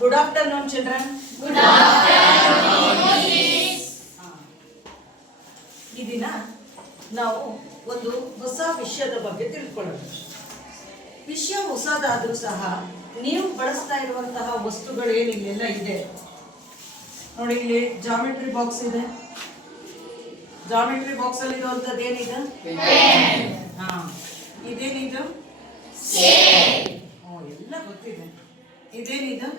Good afternoon, children. Good afternoon, Miss. ಈ ದಿನ ನಾವು ಒಂದು ಹೊಸ ವಿಷಯದ ಬಗ್ಗೆ ತಿಳ್ಕೊಳ್ಳೋಣ. ವಿಷಯ ಹೊಸದಾದ್ರೂ ಸಹ ನೀವು ಬಳಸ್ತಾ ಇರುವಂತಹ ವಸ್ತುಗಳು ಏನಿಲ್ಲ ಇದೆ ನೋಡಿ. ಇಲ್ಲಿ ಜಾಮೆಟ್ರಿ ಬಾಕ್ಸ್ ಇದೆ. ಜಾಮೆಟ್ರಿ ಬಾಕ್ಸ್ ಅಲ್ಲಿ ಇರುವಂತದ್ದು ಏನಿದೆ? ಹಾ, ಇದೇನಿದು? ಎಲ್ಲ ಗೊತ್ತಿದೆ. ಇದೇನಿದು?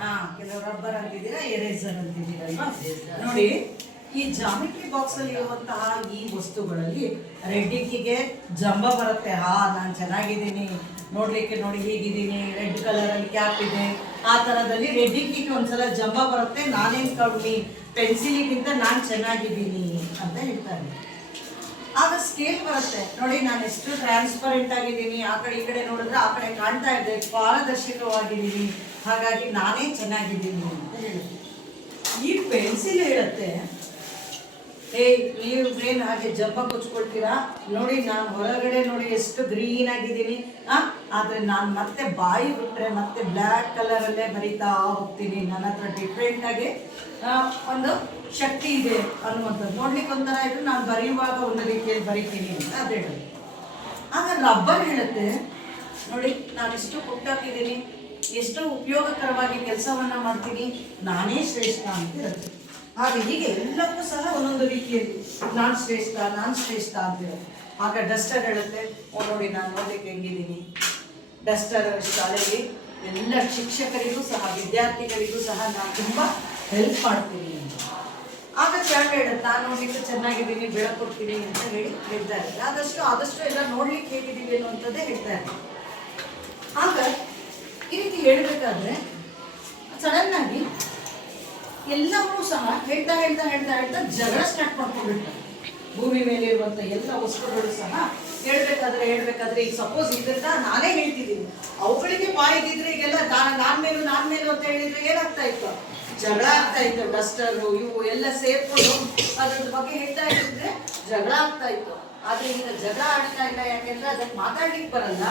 ಹಾ, ಕೆಲವು ರಬ್ಬರ್ ಅಂತಿದ್ದೀರಾ, ಎರೇಸರ್ ಅಂತಿದ್ದೀರಲ್ವಾ? ನೋಡಿ, ಈ ಜಾಮೆಟ್ರಿ ಬಾಕ್ಸ್ ಅಲ್ಲಿ ಇರುವಂತಹ ಈ ವಸ್ತುಗಳಲ್ಲಿ ರೆಡ್ಡಿಕ್ಕಿಗೆ ಜಂಬ ಬರುತ್ತೆ. ಹಾ, ನಾನು ಚೆನ್ನಾಗಿದ್ದೀನಿ ನೋಡ್ಲಿಕ್ಕೆ, ನೋಡಿ ಹೀಗಿದ್ದೀನಿ, ರೆಡ್ ಕಲರ್ ಅಲ್ಲಿ ಕ್ಯಾಪ್ ಇದೆ, ಆ ತರದಲ್ಲಿ ರೆಡ್ಡಿಕ್ಕಿಗೆ ಒಂದ್ಸಲ ಜಂಬ ಬರುತ್ತೆ. ನಾನೇನ್ ಕಮ್ಮಿ, ಪೆನ್ಸಿಲಿಗಿಂತ ನಾನು ಚೆನ್ನಾಗಿದ್ದೀನಿ ಅಂತ ಹೇಳ್ತಾರೆ. ಆಗ ಸ್ಕೇಲ್ ಬರುತ್ತೆ. ನೋಡಿ, ನಾನು ಎಷ್ಟು ಟ್ರಾನ್ಸ್ಪರೆಂಟ್ ಆಗಿದ್ದೀನಿ, ಆ ಕಡೆ ಈ ಕಡೆ ನೋಡಿದ್ರೆ ಆ ಕಡೆ ಕಾಣ್ತಾ ಇದೆ, ಪಾರದರ್ಶಕವಾಗಿದ್ದೀನಿ, ಹಾಗಾಗಿ ನಾನೇ ಚೆನ್ನಾಗಿದ್ದೀನಿ ಅಂತ ಹೇಳುತ್ತೆ. ಈ ಪೆನ್ಸಿಲ್ ಹೇಳುತ್ತೆ, ನೀವು ಏನ್ ಹಾಗೆ ಜಂಬ ಕೊಚ್ಕೊಳ್ತೀರಾ, ನೋಡಿ ನಾನು ಹೊರಗಡೆ ನೋಡಿ ಎಷ್ಟು ಗ್ರೀನ್ ಆಗಿದ್ದೀನಿ, ಆದ್ರೆ ನಾನು ಮತ್ತೆ ಬಾಯಿ ಬಿಟ್ರೆ ಮತ್ತೆ ಬ್ಲ್ಯಾಕ್ ಕಲರ್ ಅಲ್ಲೇ ಬರೀತಾ ಹೋಗ್ತೀನಿ. ನನ್ನ ಹತ್ರ ಡಿಫ್ರೆಂಟ್ ಆಗಿ ಒಂದು ಶಕ್ತಿ ಇದೆ ಅನ್ನುವಂಥದ್ದು. ನೋಡ್ಲಿಕ್ಕೆ ಒಂಥರ ಇದ್ರು, ನಾನು ಬರೆಯುವಾಗ ಒಂದು ರೀತಿಯಲ್ಲಿ ಬರೀತೀನಿ ಅಂತ ಅದು ಹೇಳೋದು. ಆಗ ರಬ್ಬರ್ ಹೇಳುತ್ತೆ, ನೋಡಿ ನಾನು ಎಷ್ಟು ಪುಟ್ಟಾಗಿದ್ದೀನಿ, ಎಷ್ಟು ಉಪಯೋಗಕರವಾಗಿ ಕೆಲಸವನ್ನ ಮಾಡ್ತೀನಿ, ನಾನೇ ಶ್ರೇಷ್ಠ ಅಂತ ಹೇಳುತ್ತೆ. ಹಾಗೆ ಹೀಗೆ ಎಲ್ಲಕ್ಕೂ ಸಹ ಒಂದೊಂದು ರೀತಿಯಲ್ಲಿ ನಾನು ಶ್ರೇಷ್ಠ ಅಂತಿರೋದು. ಆಗ ಡಸ್ಟರ್ ಹೇಳುತ್ತೆ, ನೋಡಿ ನಾನು ನೋಡ್ಲಿಕ್ಕೆ ಹೆಂಗಿದ್ದೀನಿ, ಡಸ್ಟರ್ ಶಾಲೆಯಲ್ಲಿ ಎಲ್ಲ ಶಿಕ್ಷಕರಿಗೂ ಸಹ ವಿದ್ಯಾರ್ಥಿಗಳಿಗೂ ಸಹ ನಾನು ತುಂಬ ಹೆಲ್ಪ್ ಮಾಡ್ತೀನಿ ಅಂತ. ಆಗ ಚಾರ್ಟ್ ಹೇಳುತ್ತೆ, ನಾನು ನೋಡ್ಲಿಕ್ಕೆ ಚೆನ್ನಾಗಿದ್ದೀನಿ, ಬೆಳಕೊಡ್ತೀನಿ ಅಂತ ಹೇಳ್ತಾ ಇದ್ದಾರೆ. ಆದಷ್ಟು ಎಲ್ಲ ನೋಡ್ಲಿಕ್ಕೆ ಹೇಗಿದ್ದೀವಿ ಅನ್ನುವಂಥದ್ದೇ ಹೇಳ್ತಾ ಇದ್ದಾರೆ. ಆಗ ಈ ರೀತಿ ಹೇಳಬೇಕಾದ್ರೆ ಸಡನ್ ಆಗಿ ಎಲ್ಲವೂ ಸಹ ಹೇಳ್ತಾ ಜಗಳ ಸ್ಟಾರ್ಟ್ ಮಾಡ್ಕೊಂಡ್ಬಿಡ್ತಾರೆ. ಭೂಮಿ ಮೇಲೆ ಇರುವಂತ ಎಲ್ಲ ವಸ್ತುಗಳು ಸಹ ಹೇಳ್ಬೇಕಾದ್ರೆ ಈಗ ಸಪೋಸ್ ಇದನ್ನ ನಾನೇ ಹೇಳ್ತಿದ್ದೀನಿ, ಅವುಗಳಿಗೆ ಬಾಯಿಗಿದ್ರೆ ಈಗೆಲ್ಲ ನಾನ್ ಮೇಲು ಅಂತ ಹೇಳಿದ್ರೆ ಏನಾಗ್ತಾ ಇತ್ತು, ಜಗಳ ಆಗ್ತಾ ಇತ್ತು. ಡಸ್ಟರು ಇವು ಎಲ್ಲ ಸೇರ್ಕೊಂಡು ಅದ್ರ ಬಗ್ಗೆ ಹೇಳ್ತಾ ಇದ್ರೆ ಜಗಳ ಆಗ್ತಾ ಇತ್ತು. ಆದ್ರೆ ಈಗ ಜಗಳ ಆಡ್ತಾ ಇಲ್ಲ, ಯಾಕೆಂದ್ರೆ ಅದಕ್ಕೆ ಮಾತಾಡ್ಲಿಕ್ಕೆ ಬರಲ್ಲ.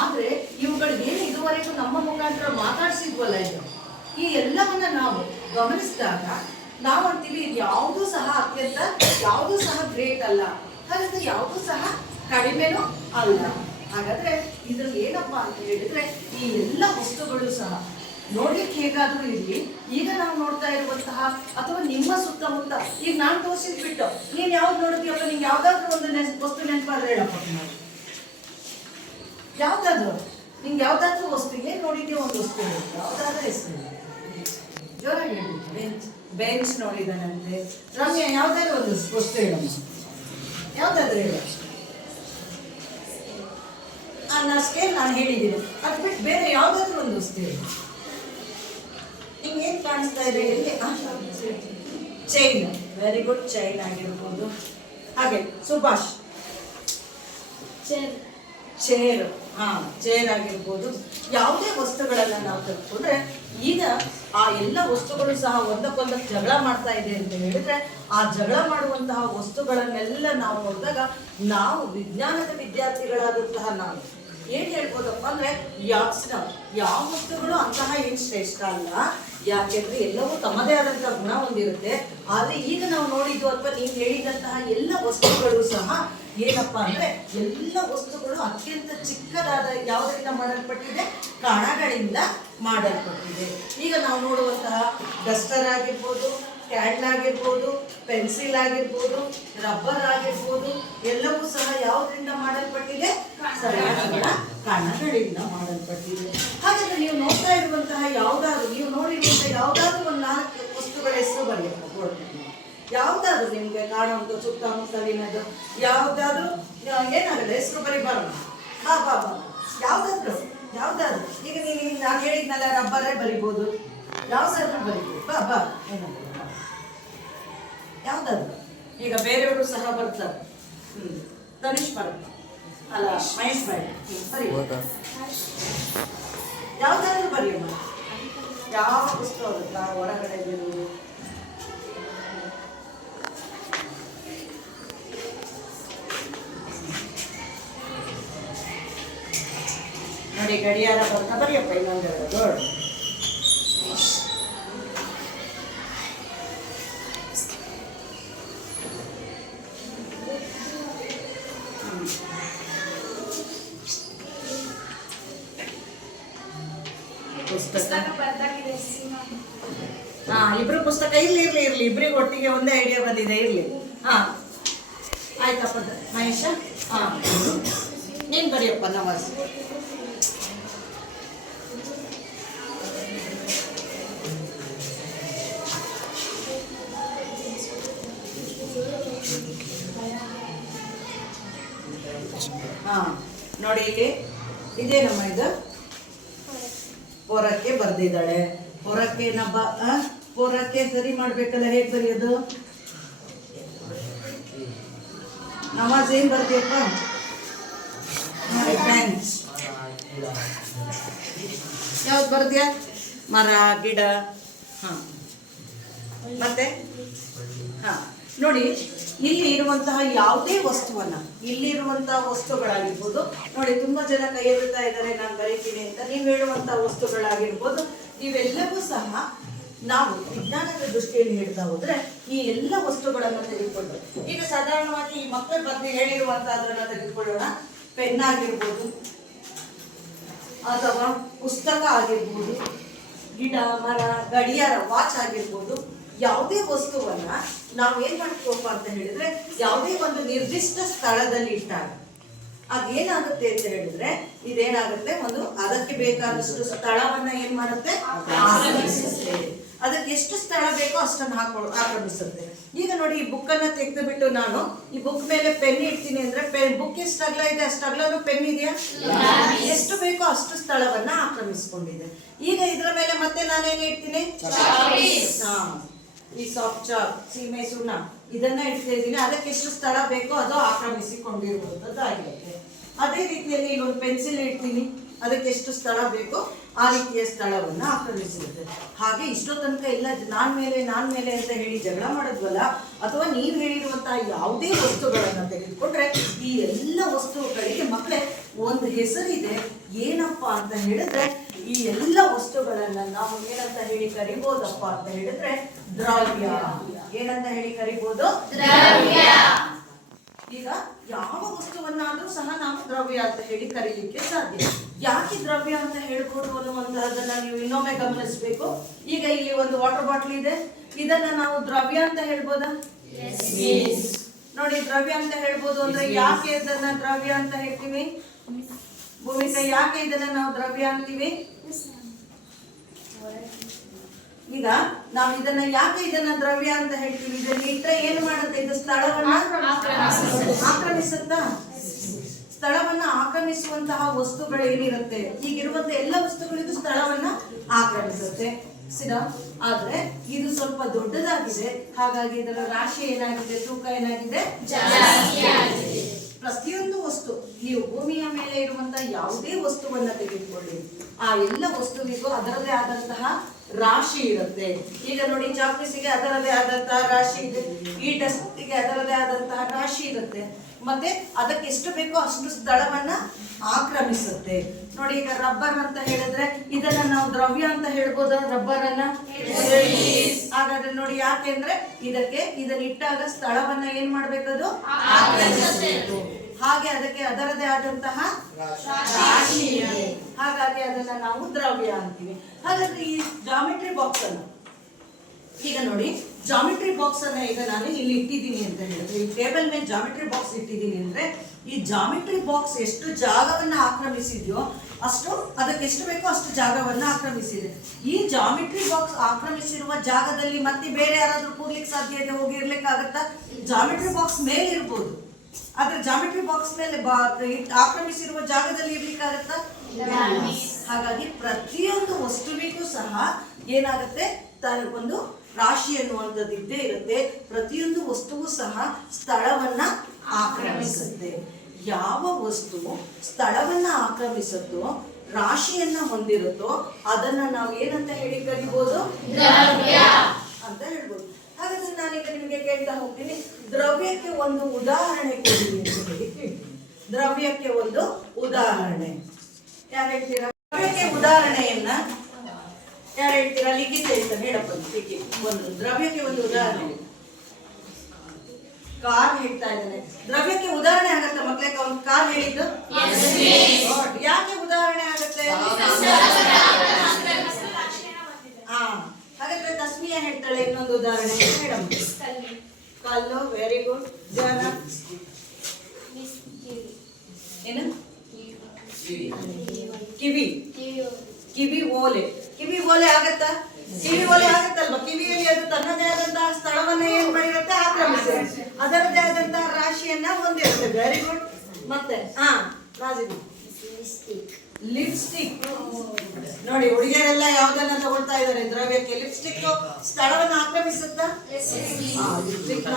ಆದ್ರೆ ಇವುಗಳು ಏನು ಇದುವರೆಗೂ ನಮ್ಮ ಮುಖಾಂತರ ಮಾತಾಡ್ಸಿದ್ವಲ್ಲ, ಇದು ಈ ಎಲ್ಲವನ್ನ ನಾವು ಗಮನಿಸಿದಾಗ ನಾವು ಅಂತೀವಿ ಯಾವುದೂ ಸಹ ಯಾವುದೂ ಸಹ ಗ್ರೇಟ್ ಅಲ್ಲ, ಹಾಗಾದ್ರೆ ಯಾವುದೂ ಸಹ ಕಡಿಮೆನೂ ಅಲ್ಲ. ಹಾಗಾದ್ರೆ ಇದ್ರಲ್ಲಿ ಏನಪ್ಪಾ ಅಂತ ಹೇಳಿದ್ರೆ, ಈ ಎಲ್ಲ ವಸ್ತುಗಳು ಸಹ ನೋಡ್ಲಿಕ್ಕೆ ಹೇಗಾದ್ರೂ ಇರ್ಲಿ, ಈಗ ನಾವು ನೋಡ್ತಾ ಇರುವಂತಹ ಅಥವಾ ನಿಮ್ಮ ಸುತ್ತಮುತ್ತ ಈಗ ನಾನು ತೋರಿಸಿದ್ಬಿಟ್ಟು ನೀನ್ ಯಾವ್ದು ನೋಡ್ತೀಯಪ್ಪ, ನಿಂಗೆ ಯಾವ್ದಾದ್ರು ಒಂದು ವಸ್ತು ನೆನಪಾದ್ರೆ ಹೇಳಪ್ಪ. ಯಾವ್ದಾದ್ರು ನಿಂಗೆ ಯಾವ್ದಾದ್ರು ವಸ್ತು ಏನ್ ನೋಡಿದ್ಯೋ ಒಂದು ವಸ್ತು ಯಾವ್ದಾದ್ರು ಹೆಸರು ಜೋರಾಗಿ ಹೇಳಿ. ಬೆಂಚ್ ನೋಡಿದಾನಂತೆ. ರಮ್ಯ ಯಾವ್ದಾದ್ರು ಒಂದು ವಸ್ತು ಹೇಳಮ್ಮ, ಯಾವ್ದಾದ್ರು ಹೇಳ. ನಾ ಸ್ಕೇಲ್ ನಾನು ಹೇಳಿದ್ದೀನಿ, ಅದು ಬಿಟ್ಟು ಬೇರೆ ಯಾವ್ದಾದ್ರು ಒಂದು ವಸ್ತು ಹೇಳಿ. ನಿಮ್ಗೆ ಏನ್ ಕಾಣಿಸ್ತಾ ಇದೆ ಇಲ್ಲಿ? ಚೈನ್, ವೆರಿ ಗುಡ್, ಚೈನ್ ಆಗಿರ್ಬೋದು. ಹಾಗೆ ಸುಭಾಷ್ ಚೇರ್, ಚೇರ್ ಆಗಿರ್ಬೋದು. ಯಾವುದೇ ವಸ್ತುಗಳನ್ನ ನಾವು ತೆಗೆದುಕೊಂಡ್ರೆ ಈಗ ಆ ಎಲ್ಲ ವಸ್ತುಗಳು ಸಹ ಒಂದಕ್ಕೊಂದಕ್ಕೆ ಜಗಳ ಮಾಡ್ತಾ ಇದೆ ಅಂತ ಹೇಳಿದ್ರೆ, ಆ ಜಗಳ ಮಾಡುವಂತಹ ವಸ್ತುಗಳನ್ನೆಲ್ಲ ನಾವು ನೋಡಿದಾಗ ನಾವು ವಿಜ್ಞಾನದ ವಿದ್ಯಾರ್ಥಿಗಳಾದಂತಹ ನಾವು ಏನ್ ಹೇಳ್ಬೋದಪ್ಪ ಅಂದ್ರೆ, ಯಾವ ವಸ್ತುಗಳು ಅಂತಹ ಏನ್ ಶ್ರೇಷ್ಠ ಅಲ್ಲ, ಯಾಕೆಂದ್ರೆ ಎಲ್ಲವೂ ತಮ್ಮದೇ ಆದಂತಹ ಗುಣ ಹೊಂದಿರುತ್ತೆ. ಆದ್ರೆ ಈಗ ನಾವು ನೋಡಿದ್ದು ಅಥವಾ ನೀವು ಹೇಳಿದಂತಹ ಎಲ್ಲ ವಸ್ತುಗಳು ಸಹ ಏನಪ್ಪಾ ಅಂದ್ರೆ, ಎಲ್ಲ ವಸ್ತುಗಳು ಅತ್ಯಂತ ಚಿಕ್ಕದಾದ ಯಾವುದರಿಂದ ಮಾಡಲ್ಪಟ್ಟಿದೆ, ಕಣಗಳಿಂದ ಮಾಡಲ್ಪಟ್ಟಿದೆ. ಈಗ ನಾವು ನೋಡುವಂತಹ ಡಸ್ಟರ್ ಆಗಿರ್ಬೋದು, ಕ್ಯಾಂಡಲ್ ಆಗಿರ್ಬೋದು, ಪೆನ್ಸಿಲ್ ಆಗಿರ್ಬೋದು, ರಬ್ಬರ್ ಆಗಿರ್ಬೋದು, ಎಲ್ಲವೂ ಸಹ ಯಾವುದರಿಂದ ಮಾಡಲ್ಪಟ್ಟಿದೆ, ಸರಳ ಕಣಗಳಿಂದ ಮಾಡಲ್ಪಟ್ಟಿದೆ. ಹಾಗಾದ್ರೆ ನೀವು ನೋಡ್ತಾ ಇರುವಂತಹ ನೀವು ನೋಡಿರುವಂತಹ ಯಾವುದಾದ್ರೂ ಒಂದು 4 ವಸ್ತುಗಳ ಹೆಸರು ಬರೆಯಪ್ಪ ಬೋರ್ಡ್. ಯಾವ್ದಾದ್ರು ನಿಮ್ಗೆ ಕಾಣುವಂತ ಸುತ್ತಮುತ್ತಲಿನದು ಯಾವ್ದಾದ್ರು ಏನಾಗಲ್ಲ, ಹೆಸರು ಬರೀ ಬರೋಣ. ಬಾ ಯಾವ್ದಾದ್ರು ಈಗ ನಾನು ಹೇಳಿದ್ನಲ್ಲ, ರಬ್ಬರೇ ಬರಿಬೋದು, ಯಾವ್ದಾದ್ರು ಬರಿಬೋದು. ಬಾ ಏನಾಗಲ್ಲ, ಯಾವ್ದಾದ್ರು. ಈಗ ಬೇರೆಯವರು ಸಹ ಬರ್ತಾರೆ. ಧನುಷ್ ಬರುತ್ತೆ ಅಲ್ಲ, ಮಹೇಶ್ ಬರಿ, ಯಾವ್ದಾದ್ರು ಬರೆಯಮ್ಮ. ಯಾವ ವಸ್ತು ಆಗುತ್ತಾ ಹೊರಗಡೆ ಬರುವುದು? ನೋಡಿ ಈಗ ಗಡಿಯಾರ ಬರ್ತಾ ಬರೆಯಪ್ಪ ಇನ್ನೊಂದೆರಡು ದೊಡ್ಡ. ಪುಸ್ತಕ ಇಬ್ರು ಪುಸ್ತಕ ಇರ್ಲಿ ಇಬ್ರಿಗೆ ಒಟ್ಟಿಗೆ ಒಂದೇ ಐಡಿಯಾ ಬಂದಿದೆ ಇರ್ಲಿ. ಆಯ್ತಪ್ಪ ಮಹೇಶ. ನೀನ್ ಬರೆಯಪ್ಪ ನವಾಜ್. ನೋಡಿ ಇಲ್ಲಿ ಇದೇನಮ್ಮ ಇದು ಪೊರಕ್ಕೆ ಬರ್ದಿದ್ದಾಳೆ. ಪೊರಕ್ಕೆ ಸರಿ ಮಾಡ್ಬೇಕಲ್ಲ, ಹೇಗೆ ಬರೆಯೋದು? ನವಾಜ್ ಏನ್ ಬರ್ದಿಯಪ್ಪ? ಥ್ಯಾಂಕ್ಸ್. ಯಾವ್ದು ಬರ್ದ್ಯಾ? ಮರ ಗಿಡ. ಮತ್ತೆ ನೋಡಿ ಇಲ್ಲಿ ಇರುವಂತಹ ಯಾವುದೇ ಇಲ್ಲಿರುವಂತಹ ವಸ್ತುಗಳಾಗಿರ್ಬೋದು. ನೋಡಿ ತುಂಬಾ ಜನ ಕೈ ಎತ್ತುತ್ತಾ ಇದ್ದಾರೆ ನಾನು ಬರೀತೀನಿ ಅಂತ. ನೀವು ಹೇಳುವಂತಹ ವಸ್ತುಗಳಾಗಿರ್ಬೋದು, ಇವೆಲ್ಲವೂ ಸಹ ನಾವು ವಿಜ್ಞಾನದ ದೃಷ್ಟಿಯಲ್ಲಿ ಹೇಳ್ತಾ ಹೋದ್ರೆ ಈ ಎಲ್ಲ ವಸ್ತುಗಳನ್ನು ತೆಗೆದುಕೊಂಡು, ಈಗ ಸಾಧಾರಣವಾಗಿ ಈ ಮಕ್ಕಳು ಬಂದು ಹೇಳಿರುವಂತಹದನ್ನ ತೆಗೆದುಕೊಳ್ಳೋಣ. ಪೆನ್ ಆಗಿರ್ಬೋದು, ಅಥವಾ ಪುಸ್ತಕ ಆಗಿರ್ಬೋದು, ಗಿಡ, ಮರ, ಗಡಿಯಾರ, ವಾಚ್ ಆಗಿರ್ಬೋದು. ಯಾವುದೇ ವಸ್ತುವನ್ನ ನಾವು ಏನ್ ಮಾಡ್ತೀವಪ್ಪ ಅಂತ ಹೇಳಿದ್ರೆ, ಯಾವುದೇ ಒಂದು ನಿರ್ದಿಷ್ಟ ಸ್ಥಳದಲ್ಲಿ ಇಟ್ಟಾಗ ಅದೇನಾಗುತ್ತೆ ಅಂತ ಹೇಳಿದ್ರೆ, ಇದೇನಾಗುತ್ತೆ, ಒಂದು ಅದಕ್ಕೆ ಬೇಕಾದಷ್ಟು ಸ್ಥಳವನ್ನ ಏನ್ ಮಾಡುತ್ತೆ, ಆಕ್ರಮಿಸುತ್ತೆ. ಅದಕ್ಕೆ ಎಷ್ಟು ಸ್ಥಳ ಬೇಕೋ ಅಷ್ಟನ್ನು ಆಕ್ರಮಿಸುತ್ತೆ. ಈಗ ನೋಡಿ, ಈ ಬುಕ್ ಅನ್ನ ತೆಗೆದು ಬಿಟ್ಟು ನಾನು ಈ ಬುಕ್ ಮೇಲೆ ಪೆನ್ ಇಡ್ತೀನಿ ಅಂದ್ರೆ ಬುಕ್ ಎಷ್ಟು ಅಗಲ ಇದೆ ಅಷ್ಟು ಅಗಲೂ ಪೆನ್ ಇದೆಯಾ? ಎಷ್ಟು ಬೇಕೋ ಅಷ್ಟು ಸ್ಥಳವನ್ನ ಆಕ್ರಮಿಸಿಕೊಂಡಿದೆ. ಈಗ ಇದರ ಮೇಲೆ ಮತ್ತೆ ನಾನೇನು ಇಡ್ತೀನಿ? ಈ ಸಾಫ್ಟ್ ಚಾಕ್, ಸೀಮೆ ಸುಣ್ಣ ಇದನ್ನ ಇಡ್ತಾ ಇದ್ದೀನಿ. ಅದಕ್ಕೆ ಎಷ್ಟು ಸ್ಥಳ ಬೇಕೋ ಅದು ಆಕ್ರಮಿಸಿಕೊಂಡಿರುವಂತದ್ದಾಗಿರುತ್ತೆ. ಅದೇ ರೀತಿಯಲ್ಲಿ ಇಲ್ಲೊಂದು ಪೆನ್ಸಿಲ್ ಇಡ್ತೀನಿ, ಅದಕ್ಕೆ ಎಷ್ಟು ಸ್ಥಳ ಬೇಕೋ ಆ ರೀತಿಯ ಸ್ಥಳವನ್ನ ಆಕ್ರಮಿಸಿರುತ್ತೆ. ಹಾಗೆ ಇಷ್ಟೋ ತನಕ ಎಲ್ಲ ನಾನ್ ಮೇಲೆ ಅಂತ ಹೇಳಿ ಜಗಳ ಮಾಡಿದ್ವಲ್ಲ, ಅಥವಾ ನೀವು ಹೇಳಿರುವಂತಹ ಯಾವುದೇ ವಸ್ತುಗಳನ್ನ ತೆಗೆದುಕೊಂಡ್ರೆ ಈ ಎಲ್ಲ ವಸ್ತುಗಳಿಗೆ ಮಕ್ಕಳೇ ಒಂದು ಹೆಸರಿದೆ. ಏನಪ್ಪ ಅಂತ ಹೇಳಿದ್ರೆ, ಈ ಎಲ್ಲ ವಸ್ತುಗಳನ್ನ ನಾವು ಏನಂತ ಹೇಳಿ ಕರಿಬೋದಪ್ಪ ಅಂತ ಹೇಳಿದ್ರೆ ದ್ರವ್ಯ. ಏನಂತ ಹೇಳಿ ಕರಿಬೋದು? ದ್ರವ್ಯ. ಈಗ ಯಾವ ವಸ್ತುವನ್ನಾದ್ರೂ ಸಹ ನಾವು ದ್ರವ್ಯ ಅಂತ ಹೇಳಿ ಕರೀಲಿಕ್ಕೆ ಸಾಧ್ಯ. ಯಾಕೆ ದ್ರವ್ಯ ಅಂತ ಹೇಳ್ಬೋದು ಅನ್ನುವಂತಹದನ್ನ ನೀವು ಇನ್ನೊಮ್ಮೆ ಗಮನಿಸಬೇಕು. ಈಗ ಇಲ್ಲಿ ಒಂದು ವಾಟರ್ ಬಾಟ್ಲ್ ಇದೆ, ಇದನ್ನ ನಾವು ದ್ರವ್ಯ ಅಂತ ಹೇಳ್ಬೋದಾ? ನೋಡಿ, ದ್ರವ್ಯ ಅಂತ ಹೇಳ್ಬೋದು ಅಂದ್ರೆ ಯಾಕೆ ಇದನ್ನ ದ್ರವ್ಯ ಅಂತ ಹೇಳ್ತೀವಿ? ಭೂಮಿಕಾ, ಯಾಕೆ ಇದನ್ನ ನಾವು ದ್ರವ್ಯ ಅಂತೀವಿ? ಈಗ ನಾವು ಇದನ್ನ ದ್ರವ್ಯ ಅಂತ ಹೇಳ್ತೀವಿ? ಇದನ್ನ ಇಟ್ಟರೆ ಏನು ಮಾಡುತ್ತೆ? ಇದು ಸ್ಥಳವನ್ನ ಆಕ್ರಮಿಸುತ್ತಾ? ಸ್ಥಳವನ್ನ ಆಕ್ರಮಿಸುವಂತಹ ವಸ್ತುಗಳು ಏನಿರುತ್ತೆ, ಈಗಿರುವಂತ ಎಲ್ಲ ವಸ್ತುಗಳಿಗೂ ಸ್ಥಳವನ್ನ ಆಕ್ರಮಿಸುತ್ತೆ. ಆದ್ರೆ ಇದು ಸ್ವಲ್ಪ ದೊಡ್ಡದಾಗಿದೆ, ಹಾಗಾಗಿ ಇದರ ರಾಶಿ ಏನಾಗಿದೆ, ತೂಕ ಏನಾಗಿದೆ, ಜಾಸ್ತಿ ಆಗಿದೆ. ಪ್ರತಿಯೊಂದು ವಸ್ತು, ನೀವು ಭೂಮಿಯ ಮೇಲೆ ಇರುವಂತಹ ಯಾವುದೇ ವಸ್ತುವನ್ನ ತೆಗೆದುಕೊಳ್ಳಿ, ಆ ಎಲ್ಲ ವಸ್ತುವಿಗೂ ಅದರದೇ ಆದಂತಹ ರಾಶಿ ಇರುತ್ತೆ. ಈಗ ನೋಡಿ, ಚಾಕ್ಪೀಸಿಗೆ ಅದರದೇ ಆದಂತಹ ರಾಶಿ ಇದೆ, ಈ ಡಸ್ಟ್ಗೆ ಅದರದೇ ಆದಂತಹ ರಾಶಿ ಇರುತ್ತೆ. ಮತ್ತೆ ಅದಕ್ಕೆ ಎಷ್ಟು ಬೇಕೋ ಅಷ್ಟು ಸ್ಥಳವನ್ನ ಆಕ್ರಮಿಸುತ್ತೆ. ನೋಡಿ, ಈಗ ರಬ್ಬರ್ ಅಂತ ಹೇಳಿದ್ರೆ ಇದನ್ನ ನಾವು ದ್ರವ್ಯ ಅಂತ ಹೇಳ್ಬೋದ? ರಬ್ಬರ್ ಅನ್ನ ಹಾಗಾದ್ರೆ ನೋಡಿ, ಯಾಕೆಂದ್ರೆ ಇದನ್ನ ಇಟ್ಟಾಗ ಸ್ಥಳವನ್ನ ಏನ್ ಮಾಡ್ಬೇಕದು? ಆಕ್ರಮಿಸಬೇಕು. ಹಾಗೆ ಅದಕ್ಕೆ ಅದರದೇ ಆದಂತಹ ರಾಶಿ ಇದೆ, ಹಾಗಾಗಿ ಅದನ್ನ ನಾವು ದ್ರವ್ಯ ಅಂತೀವಿ. ಹಾಗಾದ್ರೆ ಈ ಜಾಮೆಟ್ರಿ ಬಾಕ್ಸ್ ಅನ್ನು ಈಗ ನೋಡಿ, ಜಾಮೆಟ್ರಿ ಬಾಕ್ಸ್ ಅನ್ನ ಈಗ ನಾನು ಇಲ್ಲಿ ಇಟ್ಟಿದ್ದೀನಿ ಅಂತ ಹೇಳಿದ್ರೆ, ಈ ಟೇಬಲ್ ಮೇಲೆ ಜಾಮೆಟ್ರಿ ಬಾಕ್ಸ್ ಇಟ್ಟಿದ್ದೀನಿ ಅಂದ್ರೆ, ಈ ಜಾಮೆಟ್ರಿ ಬಾಕ್ಸ್ ಎಷ್ಟು ಜಾಗವನ್ನ ಆಕ್ರಮಿಸಿದ್ಯೋ ಅಷ್ಟು, ಅದಕ್ಕೆ ಎಷ್ಟು ಬೇಕೋ ಅಷ್ಟು ಜಾಗವನ್ನ ಆಕ್ರಮಿಸಿದೆ. ಈ ಜಾಮೆಟ್ರಿ ಬಾಕ್ಸ್ ಆಕ್ರಮಿಸಿರುವ ಜಾಗದಲ್ಲಿ ಮತ್ತೆ ಬೇರೆ ಯಾರಾದ್ರೂ ಕೂರ್ಲಿಕ್ಕೆ ಸಾಧ್ಯ ಇದೆ? ಹೋಗಿರ್ಲಿಕ್ಕಾಗತ್ತಾ? ಜಾಮೆಟ್ರಿ ಬಾಕ್ಸ್ ಮೇಲೆ ಇರ್ಬೋದು, ಆದ್ರೆ ಜಾಮೆಟ್ರಿ ಬಾಕ್ಸ್ ಮೇಲೆ ಆಕ್ರಮಿಸಿರುವ ಜಾಗದಲ್ಲಿ ಇರ್ಲಿಕ್ಕಾಗತ್ತಾ? ಹಾಗಾಗಿ ಪ್ರತಿಯೊಂದು ವಸ್ತುವಿಗೂ ಸಹ ಏನಾಗುತ್ತೆ, ಒಂದು ರಾಶಿ ಅನ್ನುವಂಥದ್ದು ಇದ್ದೇ ಇರುತ್ತೆ. ಪ್ರತಿಯೊಂದು ವಸ್ತುವು ಸಹ ಸ್ಥಳವನ್ನ ಆಕ್ರಮಿಸುತ್ತೆ. ಯಾವ ವಸ್ತು ಸ್ಥಳವನ್ನ ಆಕ್ರಮಿಸುತ್ತೋ, ರಾಶಿಯನ್ನ ಹೊಂದಿರುತ್ತೋ, ಅದನ್ನ ನಾವು ಏನಂತ ಹೇಳಿ ಕರಿಬಹುದು? ದ್ರವ್ಯ ಅಂತ ಹೇಳ್ಬೋದು. ಹಾಗಾದ್ರೆ ನಾನೀಗ ನಿಮಗೆ ಕೇಳ್ತಾ ಹೋಗ್ತೀನಿ, ದ್ರವ್ಯಕ್ಕೆ ಒಂದು ಉದಾಹರಣೆ ಕೊಡಿ ಅಂತ ಹೇಳಿ ಕೇಳ್ತೀನಿ. ದ್ರವ್ಯಕ್ಕೆ ಒಂದು ಉದಾಹರಣೆ ಯಾರು ಹೇಳ್ತೀರಾ? ಉದಾಹರಣೆಯನ್ನ ಯಾರು ಹೇಳ್ತೀರಾ? ಲಿಖಿತ ಹೇಳ್ತಾನೆ, ಹೇಳಪ್ಪ ಲಿಖಿತ. ಒಂದು ದ್ರವ್ಯಕ್ಕೆ ಒಂದು ಉದಾಹರಣೆ. ಕಾರ್ ಹೇಳ್ತಾ ಇದ್ದಾನೆ, ದ್ರವ್ಯಕ್ಕೆ ಉದಾಹರಣೆ ಆಗತ್ತೆ ಮಕ್ಳೇ? ಒಂದು ಕಾರ್ ಹೇಳಿದ್ದು ಯಾಕೆ ಉದಾಹರಣೆ ಆಗತ್ತೆ? ಹಾ, ಹಾಗಾದ್ರೆ ತಸ್ಮಿಯ ಹೇಳ್ತಾಳೆ ಇನ್ನೊಂದು ಉದಾಹರಣೆ ಮೇಡಮ್. ಕಲ್ಲು, ವೆರಿ ಗುಡ್. ಜನ ಏನು? ಕಿವಿ, ಕಿವಿ ಓಲೆ. ಕಿವಿ ಓಲೆ ಆಗತ್ತಾ? ಕಿವಿ ಓಲೆ ಆಗತ್ತಲ್ವಾ? ಕಿವಿಯಲ್ಲಿ ಅದು ತನ್ನದೇ ಆದಂತಹ ಸ್ಥಳವನ್ನ ಏನ್ ಮಾಡಿರುತ್ತೆ? ಆಕ್ರಮಿಸಿರುತ್ತೆ. ಅದರದ್ದೇ ಆದಂತಹ ರಾಶಿಯನ್ನ ಹೊಂದಿರುತ್ತೆ. Very good. ಮತ್ತೆ ರಾಜಿನ ಲಿಪ್ಸ್ಟಿಕ್ ನೋಡಿ, ಹುಡುಗಿಯರೆಲ್ಲ ಯಾವ್ದನ್ನ ತಗೊಳ್ತಾ ಇದಾರೆ ದ್ರವ್ಯಕ್ಕೆ? ಲಿಪ್ಸ್ಟಿಕ್ ಸ್ಥಳವನ್ನ ಆಕ್ರಮಿಸುತ್ತಾ? ಲಿಪ್ಸ್ಟಿಕ್ ನ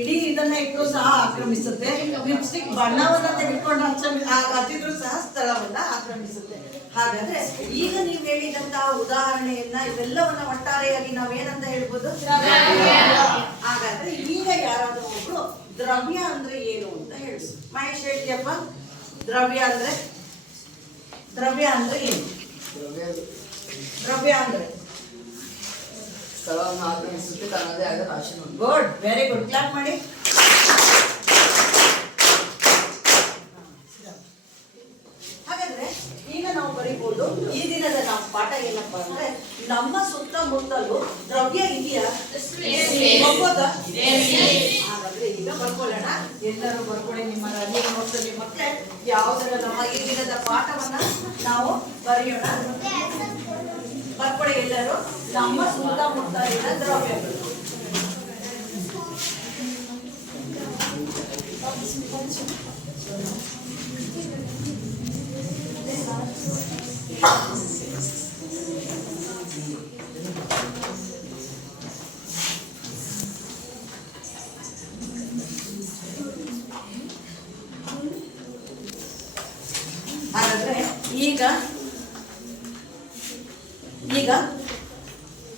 ಇಡೀ ಇದನ್ನ ಇಟ್ಟು ಸಹ ಆಕ್ರಮಿಸುತ್ತೆ. ಲಿಪ್ಸ್ಟಿಕ್ ಬಣ್ಣವನ್ನ ತೆಗೆದುಕೊಂಡು ಹಚ್ಚಿದ್ರು ಸಹ ಸ್ಥಳವನ್ನ ಆಕ್ರಮಿಸುತ್ತೆ. ಹಾಗಾದ್ರೆ ಈಗ ನೀವು ಹೇಳಿದಂತಹ ಉದಾಹರಣೆಯನ್ನ ಇವೆಲ್ಲವನ್ನ ಒಟ್ಟಾರೆಯಾಗಿ ನಾವೇನಂತ ಹೇಳ್ಬೋದು? ಹಾಗಾದ್ರೆ ಈಗ ಯಾರಾದ್ರೂ ಒಬ್ರು ದ್ರವ್ಯ ಅಂದ್ರೆ ಏನು ಅಂತ ಹೇಳ್ಬೋದು. ಮಹೇಶ್ ಹೇಳ್ತೀಯಪ್ಪ, ದ್ರವ್ಯ ಅಂದ್ರೆ ಏನು? ದ್ರವ್ಯ ಅಂದ್ರೆ ಸ್ಥಳವನ್ನು ಆಕ್ರಮಿಸುತ್ತೆ, ತನ್ನದೇ ಆದ ರಾಶಿ. Good, very good. ಕ್ಲಾಪ್ ಮಾಡಿ. ಹಾಗಾದ್ರೆ ಈಗ ನಾವು ಬರೀಬಹುದು, ಈ ದಿನದ ನಮ್ಮ ಪಾಠ ಏನಪ್ಪಾ ಅಂದ್ರೆ, ನಮ್ಮ ಸುತ್ತಮುತ್ತಲು ದ್ರವ್ಯ ಇದೆಯಾ? ಬರ್ಬೋದಾ? ಹಾಗಾದ್ರೆ ಈಗ ಬರ್ಕೊಳ್ಳೋಣ. ಎಲ್ಲರೂ ಬರ್ಕೊಳ್ಳಿ. ನಿಮ್ಮ ರನ್ನಿಂಗ್ ನೋಟ್ಸ್ ಅಲ್ಲಿ ಮಕ್ಕಳೇ ಯಾವುದರ ನಮ್ಮ ಈ ದಿನದ ಪಾಠವನ್ನ ನಾವು ಬರೆಯೋಣ. ಬರ್ಕೊಳ್ಳಿ ಎಲ್ಲರೂ. ನಮ್ಮ ಸುತ್ತಮುತ್ತಲಿನ ದ್ರವ್ಯಗಳು. ಹಾಗಾದ್ರೆ ಈಗ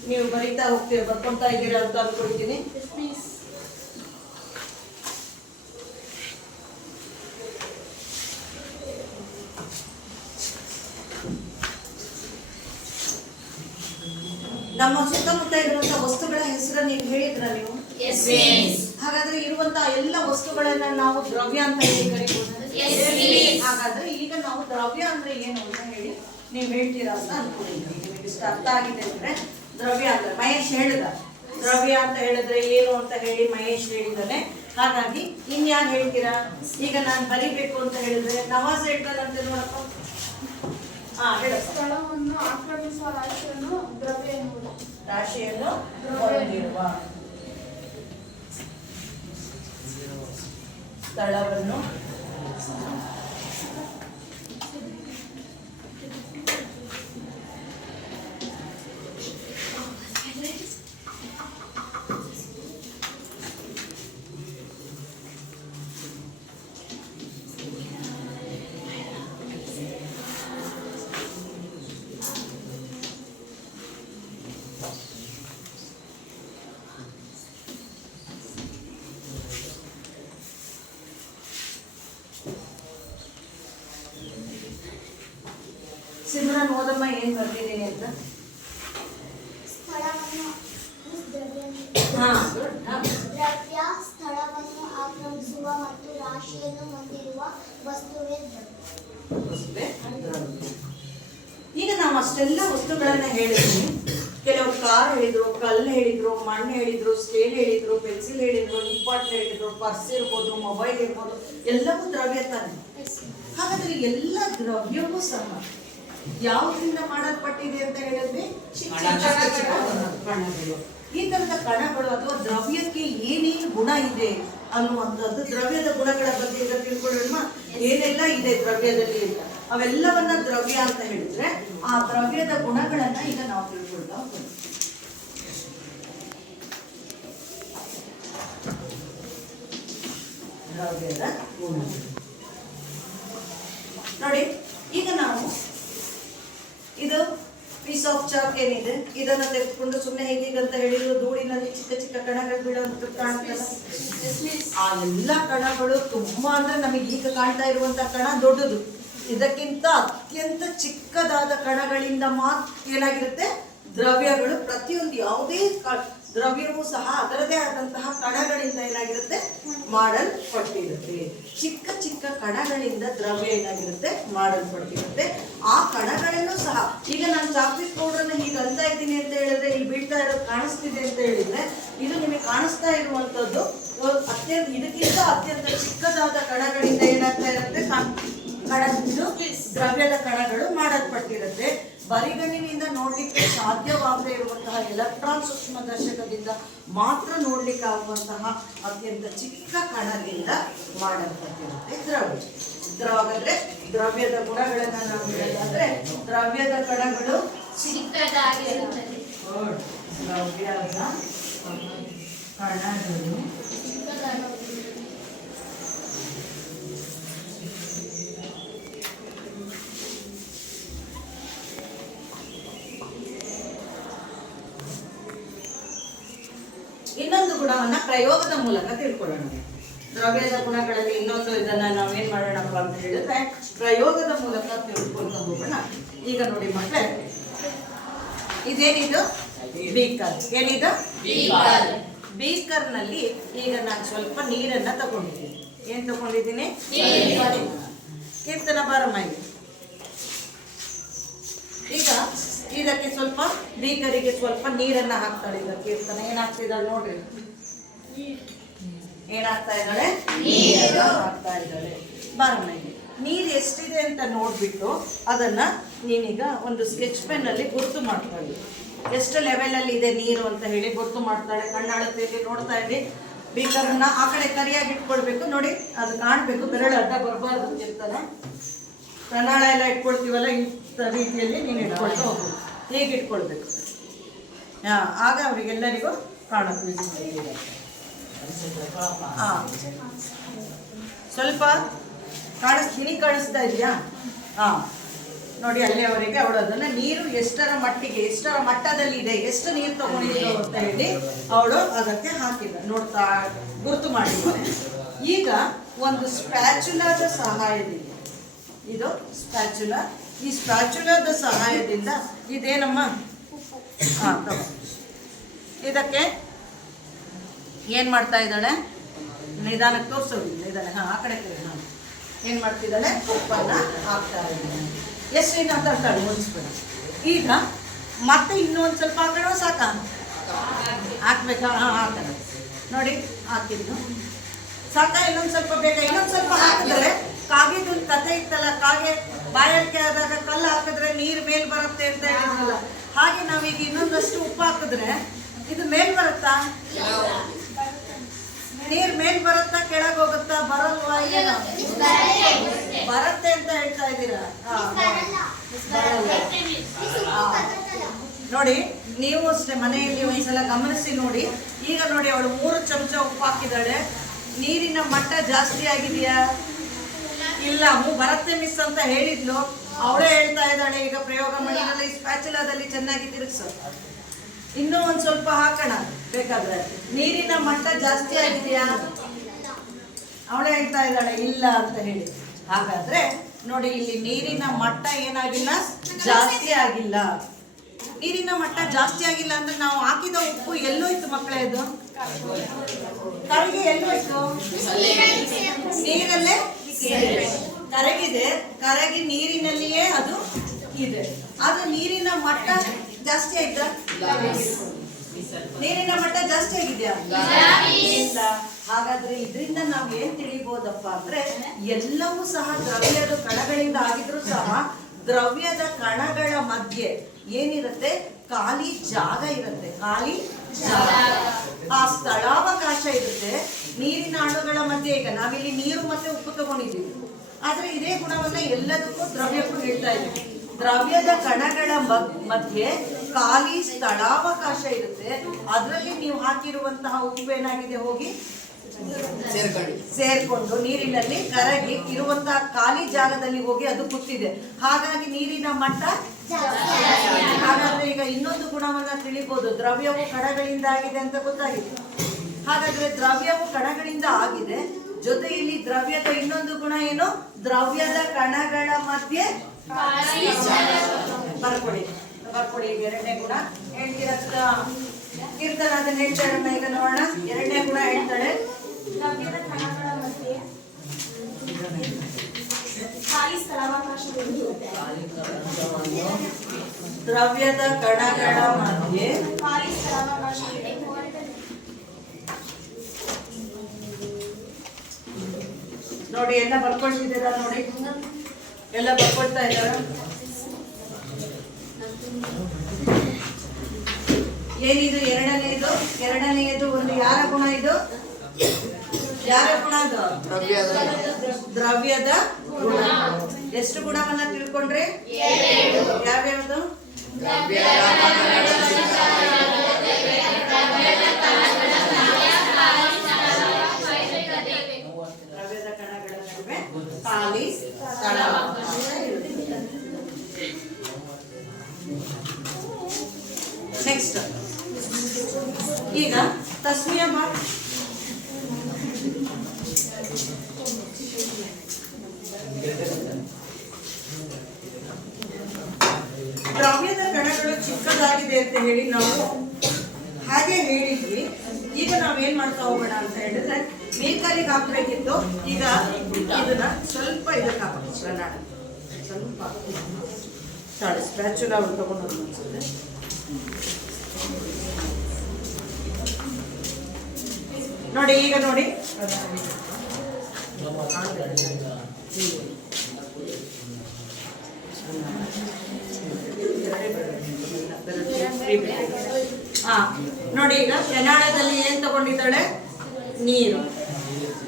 ನೀವು ಬರೀತಾ ಹೋಗ್ತೀರ, ಬರ್ಕೊಂತಾ ಇದ್ದೀರಾ ಅಂತ ಅನ್ಕೊಳ್ತೀನಿ. ನಮ್ಮ ಸುತ್ತಮುತ್ತ ಇರುವಂತಹ ವಸ್ತುಗಳ ಹೆಸರನ್ನು ನೀವು ಹೇಳಿದ್ರ ನೀವು? ಹಾಗಾದ್ರೆ ಇರುವಂತಹ ಎಲ್ಲ ವಸ್ತುಗಳನ್ನ ನಾವು ದ್ರವ್ಯ ಅಂತ ಹೇಳಿ ಕರಿಬಹುದು. ಹಾಗಾದ್ರೆ ಈಗ ನಾವು ದ್ರವ್ಯ ಅಂದ್ರೆ ಏನು ಅಂತ ಹೇಳಿ ನೀವು ಹೇಳ್ತೀರಾ ಅಂತ ಅನ್ಕೊಂಡಿದ್ದೀನಿ. ನಿಮಗೆ ಇಷ್ಟ ಅರ್ಥ ಆಗಿದೆ ಅಂದ್ರೆ ದ್ರವ್ಯ ಅಂದ್ರೆ ಮಹೇಶ್ ಹೇಳಿದ. ದ್ರವ್ಯ ಅಂತ ಹೇಳಿದ್ರೆ ಏನು ಅಂತ ಹೇಳಿ ಮಹೇಶ್ ಹೇಳಿದ್ದಾನೆ. ಹಾಗಾಗಿ ಇನ್ಯಾರು ಹೇಳ್ತೀರಾ? ಈಗ ನಾನು ಬರಿಬೇಕು ಅಂತ ಹೇಳಿದ್ರೆ ನವಾಜ್ ಹೇಳ್ತಾನಂತೆ ನೋಡಪ್ಪ. ಸ್ಥಳವನ್ನು ಆಕ್ರಮಿಸುವ ರಾಶಿಯನ್ನು ದ್ರವ್ಯ ಎನ್ನುವುದು. ರಾಶಿಯನ್ನು ಹೊಂದಿರುವ ಸ್ಥಳವನ್ನು ಸಿಮ್ರನ್ ಓದಮ್ಮ ಏನ್ ಬರ್ತಿದ್ದೀನಿ ಅಂತ. ದ್ರವ್ಯ ಸ್ಥಳವನ್ನು ಆಕ್ರಮಿಸುವ ಮತ್ತು ರಾಶಿಯನ್ನು ಹೊಂದಿರುವ ವಸ್ತುವೇ ದ್ರವ್ಯ. ಈಗ ನಾವು ಅಷ್ಟೆಲ್ಲ ವಸ್ತುಗಳನ್ನ ಹೇಳಿದ್ವಿ. ಕೆಲವರು ಕಾರ್ ಹೇಳಿದ್ರು, ಕಲ್ಲು ಹೇಳಿದ್ರು, ಮಣ್ಣು ಹೇಳಿದ್ರು, ಸ್ಕೇಲ್ ಹೇಳಿದ್ರು, ಪೆನ್ಸಿಲ್ ಹೇಳಿದ್ರು, ಇಂಪಾರ್ಟ್ ಹೇಳಿದ್ರು, ಪರ್ಸ್ ಇರ್ಬೋದು, ಮೊಬೈಲ್ ಇರ್ಬೋದು, ಎಲ್ಲವೂ ದ್ರವ್ಯ ತಾನೆ. ಹಾಗಾದ್ರೆ ಎಲ್ಲ ದ್ರವ್ಯವೂ ಸಹ ಯಾವುದರಿಂದ ಮಾಡಲ್ಪಟ್ಟಿದೆ ಅಂತ ಹೇಳಿದ್ವಿ? ಕಣಗಳು. ಈ ತರದ ಕಣಗಳು ಅಥವಾ ದ್ರವ್ಯಕ್ಕೆ ಏನೇನು ಗುಣ ಇದೆ ಅನ್ನುವಂಥದ್ದು, ದ್ರವ್ಯದ ಗುಣಗಳ ಬಗ್ಗೆ ಈಗ ತಿಳ್ಕೊಳ್ಳೋಣ. ಏನೆಲ್ಲ ಇದೆ ದ್ರವ್ಯದಲ್ಲಿ ಅಂತ ಅವೆಲ್ಲವನ್ನ ದ್ರವ್ಯ ಅಂತ ಹೇಳಿದ್ರೆ ಆ ದ್ರವ್ಯದ ಗುಣಗಳನ್ನ ಈಗ ನಾವು ತಿಳ್ಕೊಳ್ತಾ ಹೋಗ್ತೀವಿ. ದ್ರವ್ಯದ ಗುಣ ನೋಡಿ. ಈಗ ನಾವು ಇದು ಪೀಸ್ ಆಫ್ ಚಾಕ್ ಏನಿದೆ ಇದನ್ನ ತೆಗೆದುಕೊಂಡು ಸುಮ್ಮನೆ ಹೇಗೀಗಂತ ಹೇಳಿದ್ರು ಧೂಳಿನಲ್ಲಿ ಚಿಕ್ಕ ಚಿಕ್ಕ ಕಣಗಳು ಬೀಳುವಂತ ಕಾಣ್ತಲ್ಲ. ಆ ಎಲ್ಲ ಕಣಗಳು ತುಂಬಾ ಅಂದ್ರೆ ನಮಗೆ ಈಗ ಕಾಣ್ತಾ ಇರುವಂತಹ ಕಣ ದೊಡ್ಡದು. ಇದಕ್ಕಿಂತ ಅತ್ಯಂತ ಚಿಕ್ಕದಾದ ಕಣಗಳಿಂದ ಮಾತ್ರ ಏನಾಗಿರುತ್ತೆ ದ್ರವ್ಯಗಳು, ಪ್ರತಿಯೊಂದು ಯಾವುದೇ ದ್ರವ್ಯವೂ ಸಹ ಅದರದೇ ಆದಂತಹ ಕಣಗಳಿಂದ ಏನಾಗಿರುತ್ತೆ ಮಾಡಲ್ಪಟ್ಟಿರುತ್ತೆ. ಚಿಕ್ಕ ಚಿಕ್ಕ ಕಣಗಳಿಂದ ದ್ರವ್ಯ ಏನಾಗಿರುತ್ತೆ ಮಾಡಲ್ಪಟ್ಟಿರುತ್ತೆ. ಆ ಕಣಗಳನ್ನು ಸಹ ಈಗ ನಾನು ಚಾಕ್ಲೇಟ್ ಪೌಡರ್ನ ಹೀಗೆ ಅಲ್ತಾ ಇದ್ದೀನಿ ಅಂತ ಹೇಳಿದ್ರೆ ಇಲ್ಲಿ ಬೀಳ್ತಾ ಇರೋದು ಕಾಣಿಸ್ತಿದೆ ಅಂತ ಹೇಳಿದ್ರೆ ಇದು ನಿಮಗೆ ಕಾಣಿಸ್ತಾ ಇರುವಂತದ್ದು ಇದಕ್ಕಿಂತ ಅತ್ಯಂತ ಚಿಕ್ಕದಾದ ಕಣಗಳಿಂದ ಏನಾಗ್ತಾ ಇರುತ್ತೆ ದ್ರವ್ಯದ ಕಣಗಳು ಮಾಡಲ್ಪಟ್ಟಿರುತ್ತೆ. ಬರಿಗಣ್ಣಿನಿಂದ ನೋಡ್ಲಿಕ್ಕೆ ಸಾಧ್ಯವಾಗದೇ ಇರುವಂತಹ ಎಲೆಕ್ಟ್ರಾನ್ ಸೂಕ್ಷ್ಮದರ್ಶಕದಿಂದ ಮಾತ್ರ ನೋಡ್ಲಿಕ್ಕೆ ಆಗುವಂತಹ ಅತ್ಯಂತ ಚಿಕ್ಕ ಕಣದಿಂದ ಮಾಡಲ್ಪಟ್ಟಿರುತ್ತೆ ಹಾಗಾದ್ರೆ ದ್ರವ್ಯದ ಗುಣಗಳನ್ನ ನಾವು ಹೇಳೋದಾದ್ರೆ ದ್ರವ್ಯದ ಕಣಗಳು ಚಿಕ್ಕದಾಗಿರುತ್ತದೆ. ದ್ರವ್ಯದ ಕಣಗಳು ಇನ್ನೊಂದು ಗುಣವನ್ನ ಪ್ರಯೋಗದ ಮೂಲಕ ತಿಳ್ಕೊಳ್ಳೋಣ. ದ್ರವ್ಯದ ಗುಣಗಳಲ್ಲಿ ಇನ್ನೊಂದು ಇದನ್ನ ನಾವೇನ್ ಮಾಡೋಣಪ್ಪ ಅಂತ ಹೇಳಿದ್ರೆ ಪ್ರಯೋಗದ ಮೂಲಕ ತಿಳ್ಕೊಳ್ತಾ ಹೋಗೋಣ. ಈಗ ನೋಡಿ ಮಕ್ಕಳೇ, ಇದೇನಿದು ಬೀಕರ್. ಏನಿದು ಬೀಕರ್ ನಲ್ಲಿ ಈಗ ನಾನು ಸ್ವಲ್ಪ ನೀರನ್ನ ತಗೊಂಡಿದ್ದೀನಿ. ಏನ್ ತಗೊಂಡಿದ್ದೀನಿ? ಕೀರ್ತನ ಬಾರಮ್ಮ. ಈಗ ಇದಕ್ಕೆ ಸ್ವಲ್ಪ ಬೀಕರಿಗೆ ಸ್ವಲ್ಪ ನೀರನ್ನ ಹಾಕ್ತಾಳೆ. ಈಗ ಕೀರ್ತನ ಏನಾಗ್ತಿದ್ದಾಳೆ ನೋಡ್ರಿ, ಏನಾಗ್ತಾ ಇದ್ದಾಳೆ? ಹಾಕ್ತಾ ಇದ್ದಾಳೆ. ಬಾರಮ್ಮ, ನೀರು ಎಷ್ಟಿದೆ ಅಂತ ನೋಡ್ಬಿಟ್ಟು ಅದನ್ನ ನೀನೀಗ ಒಂದು ಸ್ಕೆಚ್ ಪೆನ್ ಅಲ್ಲಿ ಗುರುತು ಮಾಡ್ತಾಳೆ. ಎಷ್ಟು ಲೆವೆಲ್ ಅಲ್ಲಿ ಇದೆ ನೀರು ಅಂತ ಹೇಳಿ ಗುರುತು ಮಾಡ್ತಾಳೆ. ಕಣ್ಣಾಳತೆಯಲ್ಲಿ ನೋಡ್ತಾ ಇದ್ದಿ. ಬೀಕರನ್ನ ಆ ಕಡೆ ಕರಿಯಾಗಿ ಇಟ್ಕೊಳ್ಬೇಕು. ನೋಡಿ, ಅದು ಕಾಣ್ಬೇಕು, ಬೆರಳು ಅಡ್ಡ ಬರಬಾರ್ದು ಅಂತ ಇರ್ತಾನೆ. ಪ್ರಣಾಳ ಎಲ್ಲ ಇಟ್ಕೊಳ್ತೀವಲ್ಲ, ಇಂಥ ರೀತಿಯಲ್ಲಿ ನೀನು ಇಟ್ಕೊಳ್ತಾ ಹೋಗ್ಬೇಕು. ಹೇಗೆ ಇಟ್ಕೊಳ್ಬೇಕು, ಆಗ ಅವರಿಗೆಲ್ಲರಿಗೂ ಕಾಣುತ್ತೆ. ಸ್ವಲ್ಪ ಕಾಣಿಸ್ತಾ ಇದೆಯಾ? ನೋಡಿ, ಅಲ್ಲಿಯವರೆಗೆ ಅವಳು ಅದನ್ನ ನೀರು ಎಷ್ಟರ ಮಟ್ಟದಲ್ಲಿ ಇದೆ, ಎಷ್ಟು ನೀರು ತಗೊಂಡಿದ್ರು ಅಂತ ಹೇಳಿ ಅವಳು ಅದಕ್ಕೆ ಹಾಕಿದ ನೋಡ್ತಾ ಗುರುತು ಮಾಡಿದ್ದಾಳೆ. ಈಗ ಒಂದು ಸ್ಪ್ಯಾಚುಲಾದ ಸಹಾಯದಿಂದ, ಇದು ಸ್ಪ್ಯಾಚುಲಾ, ಈ ಸ್ಪ್ಯಾಚುಲಾದ ಸಹಾಯದಿಂದ ಇದೇನಮ್ಮ ಇದಕ್ಕೆ ಏನ್ ಮಾಡ್ತಾ ಇದ್ದಾಳೆ? ನಿಧಾನಕ್ಕೆ ತೋರಿಸೋದು, ನಿಧಾನ. ಆ ಕಡೆ ಏನ್ ಮಾಡ್ತಿದ್ದಾಳೆ? ಉಪ್ಪನ್ನ ಹಾಕ್ತಾ ಇದ್ದಾಳೆ. ಎಷ್ಟೇನು ಅಂತ ಅಂತಾಳೆ ಮುಗಿಸ್ಬೇಡ. ಈಗ ಮತ್ತೆ ಇನ್ನೂ ಒಂದು ಸ್ವಲ್ಪ ಹಾಕೋಣ, ಸಾಕ? ಹಾಕ್ಬೇಕಾ? ಹಾಕೋಣ. ನೋಡಿ, ಹಾಕಿದ್ದು ಸಾಕ? ಇನ್ನೊಂದು ಸ್ವಲ್ಪ ಬೇಕಾ? ಇನ್ನೊಂದು ಸ್ವಲ್ಪ ಹಾಕಿದ್ರೆ ಕಾಗೆದು ಒಂದು ಕಥೆ ಇತ್ತಲ್ಲ, ಕಾಗೆ ಬಾಯಡಿಕೆ ಆದಾಗ ಕಲ್ಲು ಹಾಕಿದ್ರೆ ನೀರು ಮೇಲ್ ಬರುತ್ತೆ ಅಂತ ಹೇಳಿದ್ರಲ್ಲ, ಹಾಗೆ ನಾವೀಗ ಇನ್ನೊಂದಷ್ಟು ಉಪ್ಪು ಹಾಕಿದ್ರೆ ಇದು ಮೇಲ್ ಬರುತ್ತಾ? ನೀರ್ ಮೇಲ್ ಬರುತ್ತಾ ಕೆಳಗೆ ಹೋಗುತ್ತಾ? ಬರಲ್ವಾ? ಬರುತ್ತೆ ಅಂತ ಹೇಳ್ತಾ ಇದ್ದೀರಾ? ನೋಡಿ, ನೀವು ಅಷ್ಟೇ ಮನೆಯಲ್ಲಿ ಒಂದ್ಸಲ ಗಮನಿಸಿ ನೋಡಿ. ಈಗ ನೋಡಿ, ಅವಳು 3 ಚಮಚ ಉಪ್ಪು ಹಾಕಿದಾಳೆ. ನೀರಿನ ಮಟ್ಟ ಜಾಸ್ತಿ ಆಗಿದೆಯಾ? ಇಲ್ಲ. ಬರುತ್ತೆ ಮಿಸ್ ಅಂತ ಹೇಳಿದ್ಲು, ಅವಳೇ ಹೇಳ್ತಾ ಇದ್ದಾಳೆ. ಈಗ ಪ್ರಯೋಗ ಮಾಡಿದ್ರಲ್ಲಿ ಸ್ಪ್ಯಾಚುಲಾದಲ್ಲಿ ಚೆನ್ನಾಗಿ ತಿರುಗಿಸು. ಇನ್ನೂ ಒಂದ್ ಸ್ವಲ್ಪ ಹಾಕೋಣ ಬೇಕಾದ್ರೆ. ನೀರಿನ ಮಟ್ಟ ಜಾಸ್ತಿ ಆಗಿದೆಯಾ? ಅವಳೇ ಹೇಳ್ತಾ ಇದ್ದಾಳೆ ಇಲ್ಲ ಅಂತ ಹೇಳಿ. ಹಾಗಾದ್ರೆ ನೋಡಿ, ಇಲ್ಲಿ ನೀರಿನ ಮಟ್ಟ ಏನಾಗಿಲ್ಲ, ಜಾಸ್ತಿ ಆಗಿಲ್ಲ. ನೀರಿನ ಮಟ್ಟ ಜಾಸ್ತಿ ಆಗಿಲ್ಲ ಅಂದ್ರೆ ನಾವು ಹಾಕಿದ ಉಪ್ಪು ಎಲ್ಲೋಯ್ತು ಮಕ್ಕಳೇ? ಅದು ಕರಗಿ ಎಲ್ಲೋಯ್ತು? ನೀರಲ್ಲೇ ಕರಗಿದೆ. ಕರಗಿ ನೀರಿನಲ್ಲಿಯೇ ಅದು ಇದೆ. ಆದ್ರೆ ನೀರಿನ ಮಟ್ಟ ಜಾಸ್ತಿ ಆಯ್ತಾ? ನೀರಿನ ಮಟ್ಟ ಜಾಸ್ತಿ ಆಗಿದೆಯಾ? ಇಲ್ಲ. ಹಾಗಾದ್ರೆ ಇದರಿಂದ ನಾವು ಏನ್ ತಿಳಿಬಹುದಪ್ಪ ಅಂದ್ರೆ, ಎಲ್ಲವೂ ಸಹ ದ್ರವ್ಯದ ಕಣಗಳಿಂದ ಆಗಿದ್ರು ಸಹ ದ್ರವ್ಯದ ಕಣಗಳ ಮಧ್ಯೆ ಏನಿರುತ್ತೆ? ಖಾಲಿ ಜಾಗ ಇರುತ್ತೆ. ಖಾಲಿ ಜಾಗ, ಆ ಸ್ಥಳಾವಕಾಶ ಇರುತ್ತೆ ನೀರಿನ ಅಣುಗಳ ಮಧ್ಯೆ. ಈಗ ನಾವಿಲ್ಲಿ ನೀರು ಮತ್ತೆ ಉಪ್ಪು ತಗೊಂಡಿದ್ದೀವಿ, ಆದ್ರೆ ಇದೇ ಗುಣವನ್ನ ಎಲ್ಲದಕ್ಕೂ ದ್ರವ್ಯಕ್ಕೂ ಹೇಳ್ತಾ ಇದ್ದೀವಿ. ದ್ರವ್ಯದ ಕಣಗಳ ಮಧ್ಯೆ ಖಾಲಿ ಸ್ಥಳಾವಕಾಶ ಇರುತ್ತೆ. ಅದರಲ್ಲಿ ನೀವು ಹಾಕಿರುವಂತಹ ಉಪ್ಪು ಏನಾಗಿದೆ? ಹೋಗಿ ಸೇರ್ಕೊಂಡು ನೀರಿನಲ್ಲಿ ಕರಗಿ ಇರುವಂತಹ ಖಾಲಿ ಜಾಗದಲ್ಲಿ ಹೋಗಿ ಅದು ಕೂತಿದೆ. ಹಾಗಾಗಿ ನೀರಿನ ಮಟ್ಟ. ಹಾಗಾದ್ರೆ ಈಗ ಇನ್ನೊಂದು ಗುಣವನ್ನ ತಿಳಿಬಹುದು. ದ್ರವ್ಯವು ಕಣಗಳಿಂದ ಆಗಿದೆ ಅಂತ ಗೊತ್ತಾಗಿದೆ. ಹಾಗಾದ್ರೆ ದ್ರವ್ಯವು ಕಣಗಳಿಂದ ಆಗಿದೆ, ಜೊತೆಯಲ್ಲಿ ದ್ರವ್ಯದ ಇನ್ನೊಂದು ಗುಣ ಏನು? ದ್ರವ್ಯದ ಕಣಗಳ ಮಧ್ಯೆ ಬರ್ಕೊಡಿ ಈಗ ಎರಡನೇ ಗುಣ ಹೇಳ್ತೀರ ಕೀರ್ತನ ಅದನ್ನ ಹೇಳ್ತಾಳೆ. ಈಗ ನೋಡೋಣ ಎರಡನೇ ಗುಣ ಹೇಳ್ತಾಳೆ. ದ್ರವ್ಯದ ಕಣಗಳ ಮಧ್ಯೆ ಖಾಲಿ ಸ್ಥಳಾವಕಾಶವಿರುತ್ತದೆ. ದ್ರವ್ಯದ ಕಣಗಳ ಮಧ್ಯೆ ಖಾಲಿ ಸ್ಥಳಾವಕಾಶವಿದೆ. ನೋಡಿ ಎಲ್ಲ ಬರ್ಕೊಳ್ತಿದ್ದೀರಾ? ನೋಡಿ ಎಲ್ಲ ಬರ್ಕೊಳ್ತಾ ಇದ್ದಾರ? ಏನಿದು ಎರಡನೆಯದು ಒಂದು ಯಾರ ಗುಣ ಇದು? ಯಾರ ಗುಣ ಅದು? ದ್ರವ್ಯದ ಗುಣ. ಎಷ್ಟು ಗುಣವನ್ನ ತಿಳ್ಕೊಂಡ್ರೆ? ಯಾವ್ಯಾವ್ದು? ದ್ರವ್ಯದ ಕಣಗಳ ನಡುವೆ ಖಾಲಿ ಸ್ಥಳಾವಕಾಶ ಇರುತ್ತದೆ. ನೆಕ್ಸ್ಟ್ ಈಗ ತಸ್ಮಿಯ ಮಾತು ದ್ರವ್ಯದ ಕಣಗಳು ಚಿಕ್ಕದಾಗಿದೆ ಅಂತ ಹೇಳಿ ನಾವು ಹಾಗೆ ಹೇಳಿದ್ವಿ. ಈಗ ನಾವೇನ್ ಮಾಡ್ತಾ ಹೋಗೋಣ ಅಂತ ಹೇಳಿದ್ರೆ ಮೇಕರಿಗೆ ಹಾಕ್ಬೇಕಿತ್ತು. ಈಗ ಇದನ್ನ ಸ್ವಲ್ಪ ಇದಕ್ಕೆ ಹಾಕೋಣ. ಸ್ವಲ್ಪ ತಾಳೆ ಸ್ಪ್ಯಾಚುಲ ಅವ್ರು ತಗೊಂಡು ಅನ್ಸುತ್ತೆ. ನೋಡಿ ಈಗ ನೋಡಿ ನೋಡಿ ಈಗ ಕೆನಾಳದಲ್ಲಿ ಏನ್ ತಗೊಂಡಿದ್ದಾಳೆ?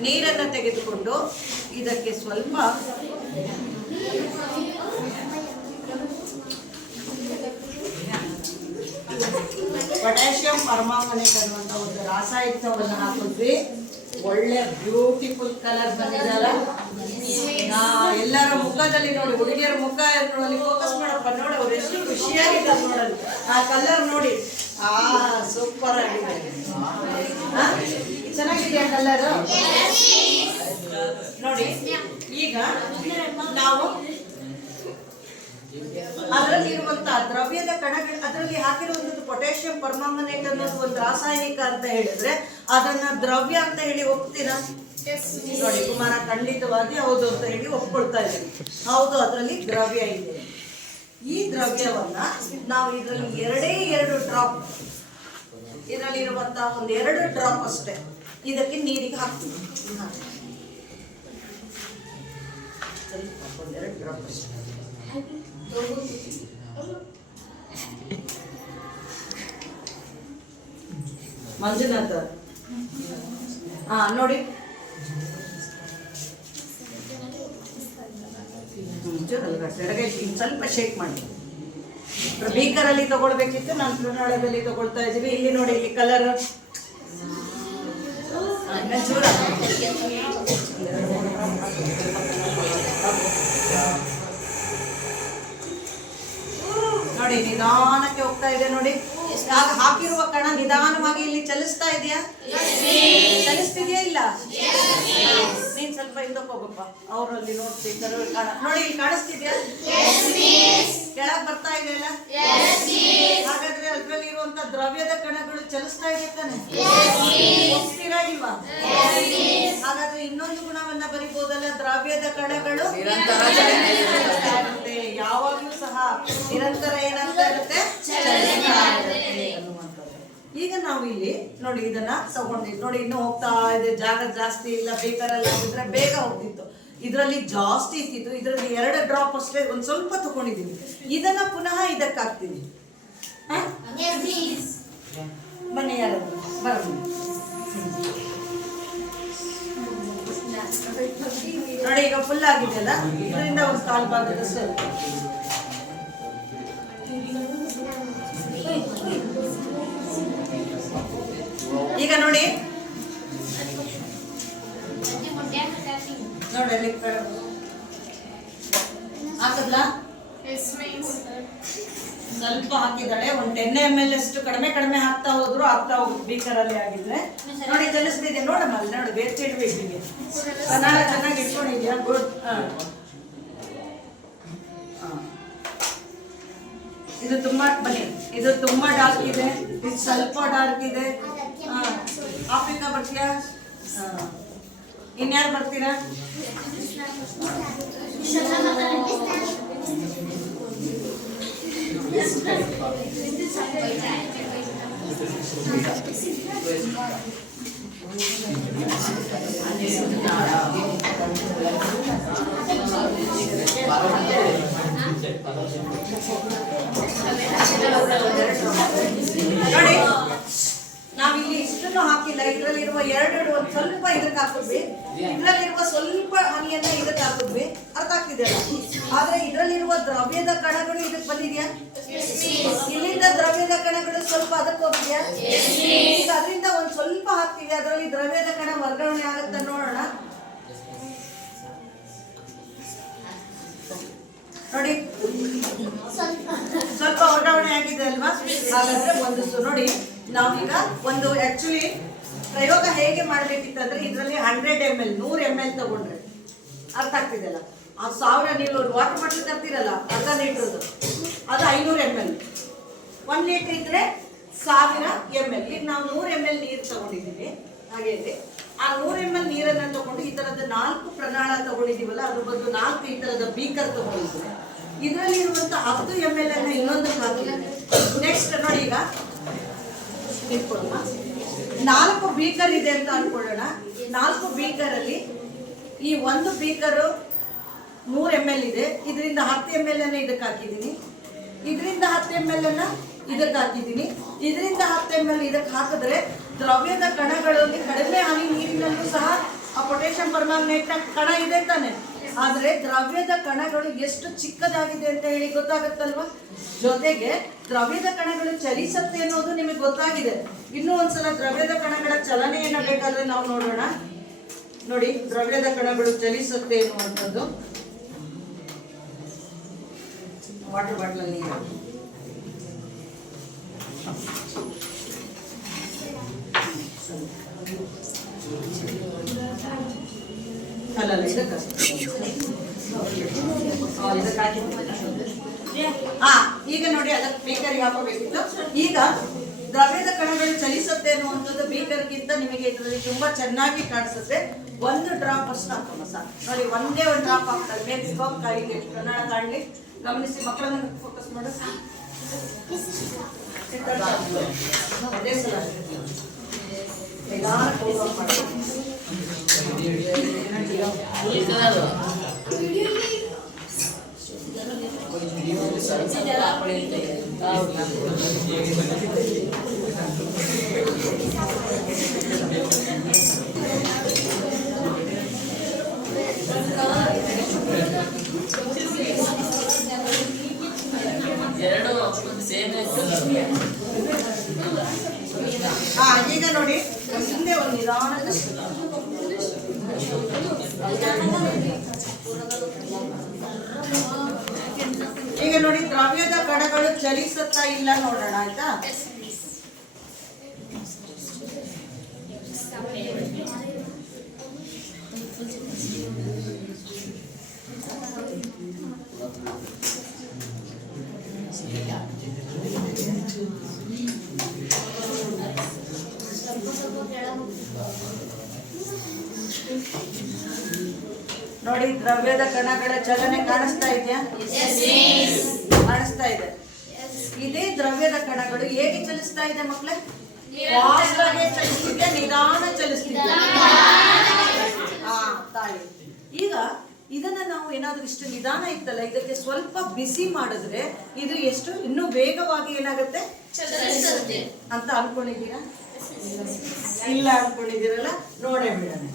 ನೀರನ್ನ ತೆಗೆದುಕೊಂಡು ಇದಕ್ಕೆ ಸ್ವಲ್ಪ ಪೊಟ್ಯಾಷಿಯಂ ಪರ್ಮಾಂಗನೇಟ್ ಅನ್ನುವಂತ ಒಂದು ರಾಸಾಯನಿಕವನ್ನು ಹಾಕಿದ್ವಿ. ಒಳ್ಳೆ ಬ್ಯೂಟಿಫುಲ್ ಕಲರ್ ಬಂದಿದಲ್ಲ. ಎಲ್ಲರ ಮುಖದಲ್ಲಿ ನೋಡಿ, ಹುಡುಗಿಯರ ಮುಖ ನೋಡಿ ಫೋಕಸ್ ಮಾಡಪ್ಪ. ನೋಡಿ ಅವ್ರು ಎಷ್ಟು ಖುಷಿಯಾಗಿದ್ದಾರೆ ನೋಡಲು. ಆ ಕಲರ್ ನೋಡಿ, ಸೂಪರ್ ಆಗಿದೆ. ಚೆನ್ನಾಗಿದೆಯಾ ಕಲರ್? ನೋಡಿ ಈಗ ನಾವು ಅದರಲ್ಲಿರುವಂತಹ ದ್ರವ್ಯದ ಕಣಗಳು, ಅದರಲ್ಲಿ ಹಾಕಿರುವಂತದ್ದು ಪೊಟ್ಯಾಷಿಯಂ ಪರ್ಮಾಂಗನೇಟ್ ಅನ್ನೋದು ಒಂದು ರಾಸಾಯನಿಕ ಅಂತ ಹೇಳಿದ್ರೆ ಅದನ್ನ ದ್ರವ್ಯ ಅಂತ ಹೇಳಿ ಒಪ್ತೀರಾ? ನೋಡಿ ಕುಮಾರ ಖಂಡಿತವಾಗಿ ಹೌದು ಅಂತ ಹೇಳಿ ಒಪ್ಕೊಳ್ತಾ ಇದ್ದೀವಿ. ಹೌದು, ಅದರಲ್ಲಿ ದ್ರವ್ಯ ಇದೆ. ಈ ದ್ರವ್ಯವನ್ನ ನಾವು ಇದರಲ್ಲಿ ಎರಡು ಡ್ರಾಪ್, ಇದರಲ್ಲಿರುವಂತಹ ಒಂದು 2 ಡ್ರಾಪ್ ಅಷ್ಟೇ ಇದಕ್ಕೆ ನೀರಿಗೆ ಹಾಕ್ತೀವಿ. ಒಂದೆರಡು ಡ್ರಾಪ್ ಅಷ್ಟೇ. ಮಂಜುನಾಥ್ ನೋಡಿ ಸ್ವಲ್ಪ ಶೇಕ್ ಮಾಡಿ. ಬೀಕರಲ್ಲಿ ತಗೊಳ್ಬೇಕಿತ್ತು, ನಾನು ಪ್ಲುನಾಳದಲ್ಲಿ ತಗೊಳ್ತಾ ಇದ್ದೀವಿ. ಇಲ್ಲಿ ನೋಡಿ, ಇಲ್ಲಿ ಕಲರ್ ನೋಡಿ ನಿಧಾನಕ್ಕೆ ಹೋಗ್ತಾ ಇದೆ. ನೋಡಿ ಹಾಕಿರುವ ಕಣ ನಿಧಾನವಾಗಿ ಇಲ್ಲಿ ಚಲಿಸ್ತಾ ಇದೆಯಾ? ಚಲಿಸ್ತಿದ್ಯಾ? ಇಲ್ಲ, ನೀನ್ ಸ್ವಲ್ಪ ಹಿಂದಕ್ಕೆ ಹೋಗಪ್ಪ. ಅವರಲ್ಲಿ ನೋಡ್ತಿದ್ದರು ನೋಡಿ, ಇಲ್ಲಿ ಕಾಣಿಸ್ತಿದ್ಯಾ? ಕೆಳಗ್ ಬರ್ತಾ ಇದೆಯಲ್ಲ? ಹಾಗಾದ್ರೆ ಅದ್ರಲ್ಲಿ ಇರುವಂತ ದ್ರವ್ಯದ ಕಣಗಳು ಚಲಿಸ್ತಾ ಇದೆ ತಾನೆ? ಹೋಗ್ತೀರಾ ಇಲ್ವಾ? ಹಾಗಾದ್ರೆ ಇನ್ನೊಂದು ಗುಣವನ್ನ ಬರಿಬಹುದಲ್ಲ, ದ್ರವ್ಯದ ಕಣಗಳು ಯಾವಾಗ್ಲೂ ಸಹ ನಿರಂತರ ಏನಾಗ್ತಾ ಇರುತ್ತೆ? ಈಗ ನಾವು ಇಲ್ಲಿ ನೋಡಿ ಇದನ್ನ ತಗೊಂಡಿದ್ದು ನೋಡಿ, ಇನ್ನು ಹೋಗ್ತಾ ಇದೆ. ಜಾಗ ಜಾಸ್ತಿ ಇಲ್ಲ, ಬೇಕರಲ್ಲಿ ಆಗಿದ್ರೆ ಬೇಗ ಹೋಗ್ತಿತ್ತು. ಇದರಲ್ಲಿ ಜಾಸ್ತಿ ಇತ್ತಿತ್ತು. ಇದರಲ್ಲಿ 2 ಡ್ರಾಪ್ ಅಷ್ಟೇ, ಒಂದ್ ಸ್ವಲ್ಪ ತಗೊಂಡಿದ್ದೀನಿ. ಇದನ್ನ ಪುನಃ ಇದಕ್ಕೆ ಹಾಕ್ತೀನಿ. ಬನ್ನಿ ಯಾರು ಬನ್ನಿ. ನೋಡಿ ಈಗ ಫುಲ್ ಆಗಿದೆಯಲ್ಲ, ಇದರಿಂದ ಒಂದು ಕಾಲು ಭಾಗದಷ್ಟು. ಈಗ ನೋಡಿ ನೋಡಿ ಅಲ್ಲಿ ಹಾಕದ್ಲಾ? ಸ್ವಲ್ಪ ಹಾಕಿದ್ದಾಳೆ. ಒಂದು 10 ml ಅಷ್ಟು ಕಡಿಮೆ ಹಾಕ್ತಾ ಹೋದ್ರು ಆಗ್ತಾ ಹೋಗುತ್ತೆ ಬೀಕರಲ್ಲಿ ಆಗಿದ್ರೆ. ನೋಡಿ ಚಲಿಸ್ತಿದ್ದೆ ನೋಡಮ್ಮ, ಅಲ್ಲಿ ನೋಡಿ ಬೇರ್ತಿ ಇಡ್ಬೇಕು. ಚೆನ್ನಾಗಿ ಇಟ್ಕೊಂಡಿದ್ಯಾ? ಗುಡ್. ಇದು ತುಂಬಾ ಬನ್ನಿ, ಇದು ತುಂಬಾ ಡಾರ್ಕ್ ಇದೆ, ಇದು ಸ್ವಲ್ಪ ಡಾರ್ಕ್ ಇದೆ. ಆಫ್ರಿಕಾ ಬರ್ತೀಯಾ? ಇನ್ಯಾರು ಬರ್ತೀರಾ? ನೋಡಿ, ನಾವಿಲ್ಲಿ ಇಷ್ಟನ್ನು ಹಾಕಿಲ್ಲ. ಇದ್ರಲ್ಲಿರುವ ಎರಡು ಒಂದು ಸ್ವಲ್ಪ ಇದಕ್ಕೆ ಹಾಕಿದ್ವಿ, ಇದ್ರಲ್ಲಿರುವ ಸ್ವಲ್ಪ ಹನಿಯನ್ನ ಇದಕ್ಕೆ ಹಾಕಿದ್ವಿ. ಅರ್ಥ ಆಗ್ತಿದೆಯಲ್ಲ? ಆದ್ರೆ ಇದ್ರಲ್ಲಿರುವ ದ್ರವ್ಯದ ಕಣಗಳು ಇದಕ್ಕೆ ಬಂದಿದ್ಯಾ? ಇಲ್ಲಿಂದ ದ್ರವ್ಯದ ಕಣಗಳು ಸ್ವಲ್ಪ ಅದಕ್ಕೆ ಹೋಗಿದ್ಯಾ? ಈಗ ಅದರಿಂದ ಒಂದ್ ಸ್ವಲ್ಪ ಹಾಕ್ತಿವಿ, ಅದರಲ್ಲಿ ದ್ರವ್ಯದ ಕಣ ವರ್ಗಾವಣೆ ಆಗುತ್ತೆ ನೋಡೋಣ. ನೋಡಿ, ಸ್ವಲ್ಪ ವರ್ಗಾವಣೆ ಆಗಿದೆ ಅಲ್ವಾ? ಹಾಗಾದ್ರೆ ಒಂದು ನೋಡಿ, ನಾವೀಗ ಒಂದು ಆಕ್ಚುಲಿ ಪ್ರಯೋಗ ಹೇಗೆ ಮಾಡ್ಬೇಕಿತ್ತಂದ್ರೆ, ಇದರಲ್ಲಿ 100 ml 100 ml ತಗೊಂಡ್ರೆ ಅರ್ಥ ಆಗ್ತಿದೆಯಲ್ಲ? ಆ 1000 ನೀವು ವಾಟರ್ ಬಾಟಲ್ ತರ್ತೀರಲ್ಲ, ಅರ್ಧ ಲೀಟರ್ದು, ಅದು 500 ml. 1 ಲೀಟರ್ ಇದ್ರೆ 1000 ml. ಈಗ ನಾವು 100 ml ನೀರು ತಗೊಂಡಿದ್ದೀವಿ. ಹಾಗೆ ಆ 100 ml ನೀರನ್ನ ತಗೊಂಡು ಈ ತರದ 4 ಪ್ರನಾಳ ತಗೊಂಡಿದೀವಲ್ಲ, ಅದ್ರ ಬದಲು 4 ಈ ತರದ ಬೀಕರ್ ತಗೊಂಡಿದ್ದೀವಿ. ಇದರಲ್ಲಿ ಇರುವಂತ 10 ml ಅನ್ನ ಇನ್ನೊಂದಕ್ಕೆ ಹಾಕಿಲ್ಲ. ನೆಕ್ಸ್ಟ್ ನೋಡಿ, ಈಗ 4 ಬೀಕರ್ ಇದೆ ಅಂತ ಅನ್ಕೊಳ್ಳೋಣ. 4 ಬೀಕರ್ ಅಲ್ಲಿ ಈ ಒಂದು ಬೀಕರು 100 ml ಇದೆ, ಇದರಿಂದ 10 ml ಅನ್ನ ಇದಕ್ಕೆ ಹಾಕಿದ್ದೀನಿ, ಇದರಿಂದ 10 ml ಅನ್ನ ಇದಕ್ಕೆ ಹಾಕಿದ್ದೀನಿ, ಇದರಿಂದ 10 ml ಇದಕ್ಕೆ ಹಾಕಿದ್ರೆ ದ್ರವ್ಯದ ಕಣಗಳಲ್ಲಿ ಕಡಿಮೆ ಹನಿ ನೀರಿನಲ್ಲೂ ಸಹ ಆ ಪೊಟ್ಯಾಷಿಯಂ ಪರ್ಮಾಂಗನೇಟ್ ಕಣ ಇದೆ ತಾನೆ. ಆದ್ರೆ ದ್ರವ್ಯದ ಕಣಗಳು ಎಷ್ಟು ಚಿಕ್ಕದಾಗಿದೆ ಅಂತ ಹೇಳಿ ಗೊತ್ತಾಗುತ್ತಲ್ವಾ? ಜೊತೆಗೆ ದ್ರವ್ಯದ ಕಣಗಳು ಚಲಿಸುತ್ತೆ ಅನ್ನೋದು ನಿಮಗೆ ಗೊತ್ತಾಗಿದೆ. ಇನ್ನೂ ಒಂದ್ಸಲ ದ್ರವ್ಯದ ಕಣಗಳ ಚಲನೆಯನ್ನ ಬೇಕಾದ್ರೆ ನಾವು ನೋಡೋಣ. ನೋಡಿ, ದ್ರವ್ಯದ ಕಣಗಳು ಚಲಿಸುತ್ತೆ ಎನ್ನುವಂಥದ್ದು. ವಾಟರ್ ಬಾಟಲ್ ನೀರು ಅಲ್ಲಲ್ಲ, ಈಗ ನೋಡಿ, ಅದಕ್ಕೆ ಬೀಕರ್ಗೆ ಹಾಕೋಬೇಕಿತ್ತು. ಈಗ ದ್ರವ್ಯದ ಕಣಗಳು ಚಲಿಸುತ್ತೆ ಅನ್ನುವಂಥದ್ದು ಬೀಕರ್ಗಿಂತ ನಿಮಗೆ ಇದರಲ್ಲಿ ತುಂಬಾ ಚೆನ್ನಾಗಿ ಕಾಣಿಸುತ್ತೆ. 1 ಡ್ರಾಪ್ ಅಷ್ಟು ಹಾಕೋಣ ಸಾಕು. ನೋಡಿ, ಒಂದೇ ಒಂದು ಡ್ರಾಪ್ ಹಾಕ್ತಾರೆ. ಬೇಬಿ ಬಾಕ್ ಕಾಯಿಗೆ ಕನ್ನಡ ಕಾಣಲಿ. ಗಮನಿಸಿ, ಮಕ್ಕಳನ್ನ ಫೋಕಸ್ ಮಾಡು. ಅದೇ ಸಲ ಈಗ ನೋಡಿ, ಮುಂದೆ ಒಂದು ನಿಧಾನದ ಈಗ ನೋಡಿ, ದ್ರವ್ಯದ ಕಣಗಳು ಚಲಿಸುತ್ತಾ ಇಲ್ಲ ನೋಡೋಣ, ಆಯ್ತಾ? ನೋಡಿ, ದ್ರವ್ಯದ ಕಣಗಳ ಚಲನೆ ಕಾಣಿಸ್ತಾ ಇದೆಯಾ? ಕಾಣಿಸ್ತಾ ಇದೆ. ಇದೇ ದ್ರವ್ಯದ ಕಣಗಳು ಹೇಗೆ ಚಲಿಸ್ತಾ ಇದೆ ಮಕ್ಕಳೇ? ಫಾಸ್ಟ್ ಆಗಿ ಚಲಿಸ್ತಿದ್ಯಾ, ನಿಧಾನ ಚಲಿಸ್ತಿದ್ಯಾ? ತಾಯಿ, ಈಗ ಇದನ್ನ ನಾವು ಏನಾದ್ರೂ ಇಷ್ಟು ನಿಧಾನ ಇತ್ತಲ್ಲ, ಇದಕ್ಕೆ ಸ್ವಲ್ಪ ಬಿಸಿ ಮಾಡಿದ್ರೆ ಇದು ಎಷ್ಟು ಇನ್ನೂ ವೇಗವಾಗಿ ಏನಾಗುತ್ತೆ ಅಂತ ಅನ್ಕೊಂಡಿದ್ದೀರಾ? ಇಲ್ಲ ಅನ್ಕೊಂಡಿದ್ದೀರಲ್ಲ, ನೋಡೇ ಬಿಡೋಣ.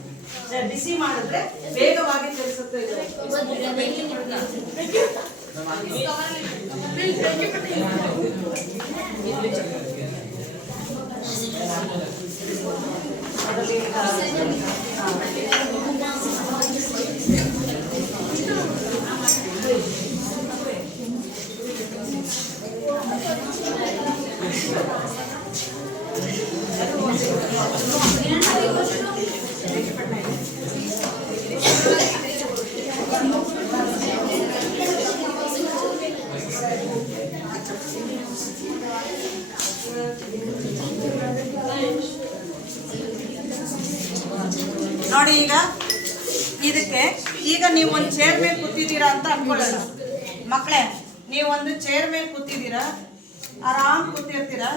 ಬಿಸಿ ಮಾಡಿದ್ರೆ ವೇಗವಾಗಿ ಚಲಿಸುತ್ತೆ. ನೋಡಿ ಇದಕ್ಕೆ ಈಗ ನೀವು ಒಂದು ಚೇರ್ ಮೇಲೆ ಕೂತಿದ್ದೀರಾ ಅಂತ ಅನ್ಕೊಳ್ಳೋಣ ಮಕ್ಕಳೇ. ನೀವು ಒಂದು ಚೇರ್ ಮೇಲೆ ಕೂತಿದ್ದೀರಾ, ಆರಾಮ್ ಕೂತಿರ್ತೀರಾ.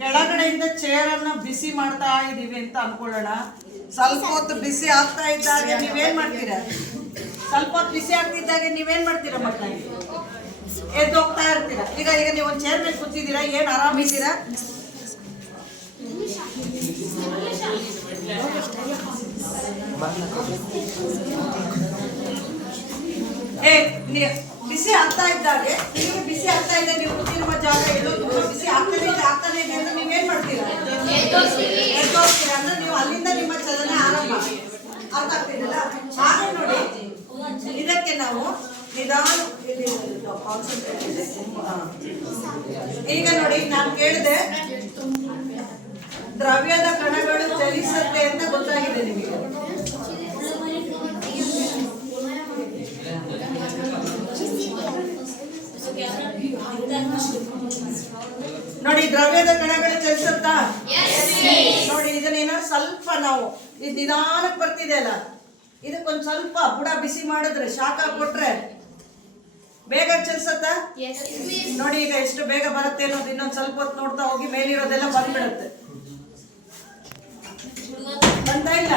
ಕೆಳಗಡೆಯಿಂದ ಚೇರನ್ನ ಬಿಸಿ ಮಾಡ್ತಾ ಇದೀವಿ ಅಂತ ಅನ್ಕೊಳ್ಳೋಣ. ಸ್ವಲ್ಪ ಹೊತ್ತು ಬಿಸಿ ಆಗ್ತಾ ಇದ್ದಾಗ ನೀವೇನ್ ಮಾಡ್ತೀರಾ? ಸ್ವಲ್ಪ ಹೊತ್ತು ಬಿಸಿ ಆಗ್ತಿದ್ದಾಗ ನೀವೇನ್ ಮಾಡ್ತೀರಾ ಮಕ್ಕಳಿಗೆ? ಎದ್ದು ಹೋಗ್ತಾ ಇರ್ತೀರಾ. ಈಗ ನೀವು ಒಂದು ಚೇರ್ ಮೇಲೆ ಕೂತಿದ್ದೀರಾ, ಏನ್ ಆರಾಮಿದ್ದೀರಾ? ಬಿಸಿ ಆಗ್ತಾ ಇದ್ದಾಗೆ ನಿಮಗೆ ಬಿಸಿ ಆಗ್ತಾ ಇದೆ, ನೀವು ಕೂತಿರುವ ಜಾಗ ಎಲ್ಲೋ ಬಿಸಿ ಆಗ್ತಾನೆ ಇದೆ ಅಂತ ನೀವೇನ್ ಮಾಡ್ತೀರಾ? ಎದ್ದೋಗ್ತೀರಾ ಅಂದ್ರೆ ನೀವು ಅಲ್ಲಿಂದ ನಿಮ್ಮ ಚಲನೆ ಆರಂಭ. ಅರ್ಥ ಆಗ್ತಿದೆಯಲ್ಲ? ಹಾಗೆ ನೋಡಿ, ಇದಕ್ಕೆ ನಾವು ನಿಧಾನ ಈಗ ನೋಡಿ, ನಾನು ಕೇಳಿದೆ ದ್ರವ್ಯದ ಕಣಗಳು ಚಲಿಸುತ್ತೆ ಅಂತ ಗೊತ್ತಾಗಿದೆ ನಿಮಗೆ. ನೋಡಿ, ದ್ರವ್ಯದ ಕಣಗಳು ಚಲಿಸುತ್ತಾ? ನೋಡಿ, ಇದನ್ನೇನಾದ್ರು ಸ್ವಲ್ಪ ನಾವು ಇದು ನಿಧಾನಕ್ಕೆ ಬರ್ತಿದೆ ಅಲ್ಲ, ಇದಕ್ಕೊಂದು ಸ್ವಲ್ಪ ಬುಡ ಬಿಸಿ ಮಾಡಿದ್ರೆ, ಶಾಖ ಕೊಟ್ರೆ ಬೇಗ ಚಲಿಸತ್ತಾ? ನೋಡಿ, ಈಗ ಎಷ್ಟು ಬೇಗ ಬರುತ್ತೆ ಅನ್ನೋದು ಇನ್ನೊಂದು ಸ್ವಲ್ಪ ಹೊತ್ತು ನೋಡ್ತಾ ಹೋಗಿ, ಮೇಲಿರೋದೆಲ್ಲ ಬಂದ್ಬಿಡುತ್ತೆ. ಬಂತ ಇಲ್ಲ?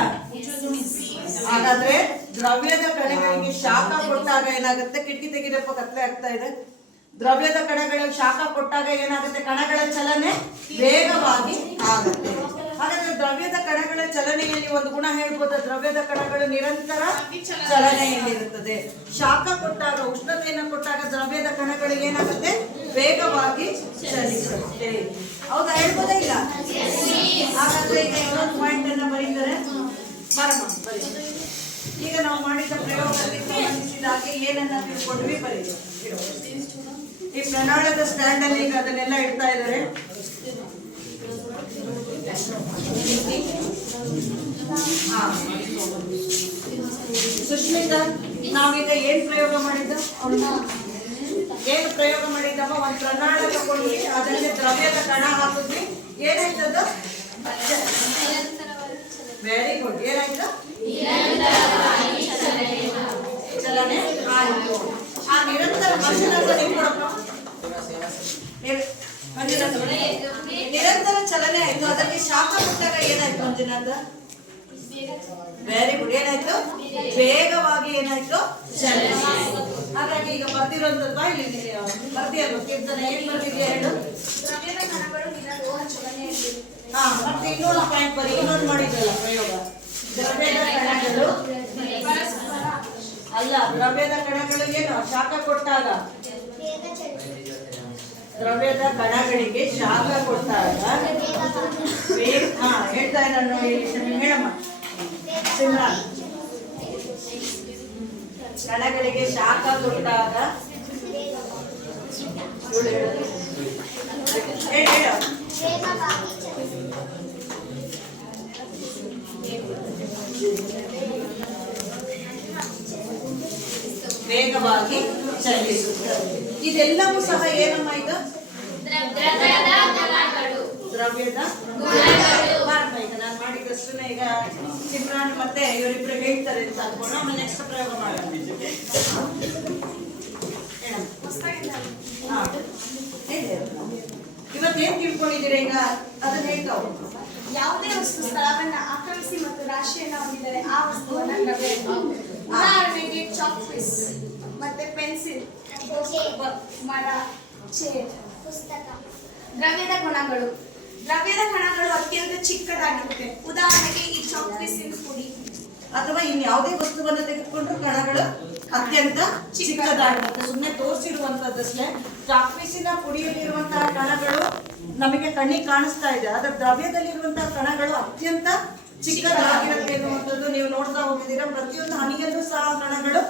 ಹಾಗಾದ್ರೆ ದ್ರವ್ಯದ ಕಣಗಳಿಗೆ ಶಾಖ ಕೊಟ್ಟಾಗ ಏನಾಗುತ್ತೆ? ಕಿಟಕಿ ತೆಗಿರಪ್ಪ, ಕತ್ಲೆ ಆಗ್ತಾ ಇದೆ. ದ್ರವ್ಯದ ಕಣಗಳಿಗೆ ಶಾಖ ಕೊಟ್ಟಾಗ ಏನಾಗುತ್ತೆ? ಕಣಗಳ ಚಲನೆ ವೇಗವಾಗಿ ಆಗುತ್ತೆ. ಹಾಗಾದ್ರೆ ದ್ರವ್ಯದ ಕಣಗಳ ಚಲನೆಯಲ್ಲಿ ಒಂದು ಗುಣ ಹೇಳ್ಬೋದು, ದ್ರವ್ಯದ ಕಣಗಳು ನಿರಂತರ ಚಲನೆಯಲ್ಲಿರುತ್ತದೆ. ಶಾಖ ಕೊಟ್ಟಾಗ, ಉಷ್ಣತೆಯನ್ನು ಕೊಟ್ಟಾಗ ದ್ರವ್ಯದ ಕಣಗಳು ಏನಾಗುತ್ತೆ? ವೇಗವಾಗಿ ಚಲಿಸುತ್ತೆ. ಹೌದಾ? ಹೇಳ್ಬೋದಾ ಇಲ್ಲ? ಹಾಗಾದ್ರೆ ಈಗ ಇನ್ನೊಂದು ಪಾಯಿಂಟ್ ಅನ್ನ ಬರೀತಾರೆ. ಬರೀ ಈಗ ನಾವು ಮಾಡಿದ ಪ್ರಯೋಗಕ್ಕೆ ಸಂಬಂಧಿಸಿದ ಹಾಗೆ ಏನನ್ನ ತಿಳ್ಕೊಂಡ್ವಿ ಬರೀದು. ಈ ಪ್ರಣಾಳದ ಸ್ಟ್ಯಾಂಡ್ ಅಲ್ಲಿ ಈಗ ಅದನ್ನೆಲ್ಲ ಇಡ್ತಾ ಇದ್ದಾರೆ. ಸುಷ್ಮಿತಾ, ನಾವೀಗ ಏನ್ ಪ್ರಯೋಗ ಮಾಡಿದ್ದು? ಏನು ಪ್ರಯೋಗ ಮಾಡಿದ್ದಮ್ಮ? ಒಂದು ಪ್ರಣಾಳ ತಗೊಂಡ್ವಿ, ಅದಕ್ಕೆ ದ್ರವ್ಯದ ಕಣ ಹಾಕಿದ್ವಿ. ಏನಾಯ್ತದ? Very good. ಏನಾಯ್ತು? ಚಲನೆ ಆಯ್ತು. ಆ ನಿರಂತರ ನಿರಂತರ ಚಲನೆ ಆಯ್ತು. ಅದಕ್ಕೆ ಶಾಖ ಕೊಟ್ಟಾಗ ಏನಾಯ್ತು ಮಂಜುನಾಥ? Very good. ಏನಾಯ್ತು? ವೇಗವಾಗಿ ಏನಾಯ್ತು? ಚಲನೆ. ಹಾಗಾಗಿ ಈಗ ಬರ್ದಿರೋಂಥದ್ದು ಇಲ್ಲಿ ಬರ್ದಿಯಲ್ವ ಕೀರ್ತನೆ? ಏನ್ ಬರ್ದಿದ್ಯಾ ಹೇಳು? ಹಾ, ಮತ್ತೆ ಇನ್ನೊಂದು ಪಾಯಿಂಟ್ ಬರೀ. ಇನ್ನೊಂದು ಮಾಡಿದ್ರಲ್ಲ ಪ್ರಯೋಗ, ದ್ರವ್ಯದ ಕಣಗಳು ಅಲ್ಲ, ದ್ರವ್ಯದ ಕಣಗಳು ಏನು ಶಾಖ ಕೊಟ್ಟಾಗ, ದ್ರವ್ಯದ ಕಣಗಳಿಗೆ ಶಾಖ ಕೊಟ್ಟಾಗ ಹೇಳ್ತಾ ಇದ್ದಾರೆ ನೋಡಿ. ಹೇಳಮ್ಮ ಸಿಮ್ರಾನ್. ಕಣಗಳಿಗೆ ಶಾಖ ಕೊಟ್ಟಾಗ ಹೇಳು. ವೇಗವಾಗಿ ಚಲಿಸುತ್ತದೆ. ಇದೆಲ್ಲವೂ ಸಹ ಏನಮ್ಮ? ಇದು ದ್ರವ್ಯದ ಈಗ ನಾನು ಮಾಡಿದಷ್ಟು ಈಗ ಸಿಮ್ರಾನ್ ಮತ್ತೆ ಇವರಿಬ್ರು ಹೇಳ್ತಾರೆ ಅಂತ ಅನ್ಕೊಂಡು ಆಮೇಲೆ ನೆಕ್ಸ್ಟ್ ಪ್ರಯೋಗ ಮಾಡೋಣ. ಇವತ್ತೇನ್ ತಿಳ್ಕೊಂಡಿದ್ದೀರಾ? ಈಗ ಅದನ್ನ ಹೇಳ್ತಾ ಹೋಗ್ಬೋದು. ಯಾವುದೇ ವಸ್ತು ಸ್ಥಳವನ್ನ ಆಕ್ರಮಿಸಿ ಮತ್ತು ರಾಶಿಯನ್ನ ಹೊಂದಿದರೆ ಆ ವಸ್ತುವನ್ನ ದ್ರವ್ಯ. ಉದಾಹರಣೆಗೆ ಚಾಕ್ ಪೀಸ್ ಮತ್ತೆ ಪೆನ್ಸಿಲ್, ಮರ, ಚೇರ್, ಪುಸ್ತಕ. ದ್ರವ್ಯದ ಗುಣಗಳು. ದ್ರವ್ಯದ ಕಣಗಳು ಅತ್ಯಂತ ಚಿಕ್ಕದಾಗಿರುತ್ತೆ. ಉದಾಹರಣೆಗೆ ಈ ಚಾಕ್ ಪೀಸಿನ ಪುಡಿ ಅಥವಾ ಇನ್ಯಾವುದೇ ವಸ್ತುವನ್ನು ತೆಗೆದುಕೊಂಡ್ರು ಕಣಗಳು ಅತ್ಯಂತ ಚಿಕ್ಕದಾಗಿರುತ್ತೆ. ಸುಮ್ಮನೆ ತೋರಿಸಿರುವಂತದ್ದಷ್ಟೇ. ಚಾಕ್ಪೀಸಿನ ಪುಡಿಯಲ್ಲಿರುವಂತಹ ಕಣಗಳು ನಮಗೆ ಕಣ್ಣಿಗೆ ಕಾಣಿಸ್ತಾ ಇದೆ, ಆದ್ರೆ ದ್ರವ್ಯದಲ್ಲಿರುವಂತಹ ಕಣಗಳು ಅತ್ಯಂತ ಚಿಕ್ಕದಾಗಿರುತ್ತೆ ಎನ್ನುವಂಥದ್ದು ನೀವು ನೋಡ್ತಾ ಹೋಗಿದ್ದೀರಾ. ಪ್ರತಿಯೊಂದು ಹನಿಯಲ್ಲೂ ಸಹ ಕಣಗಳು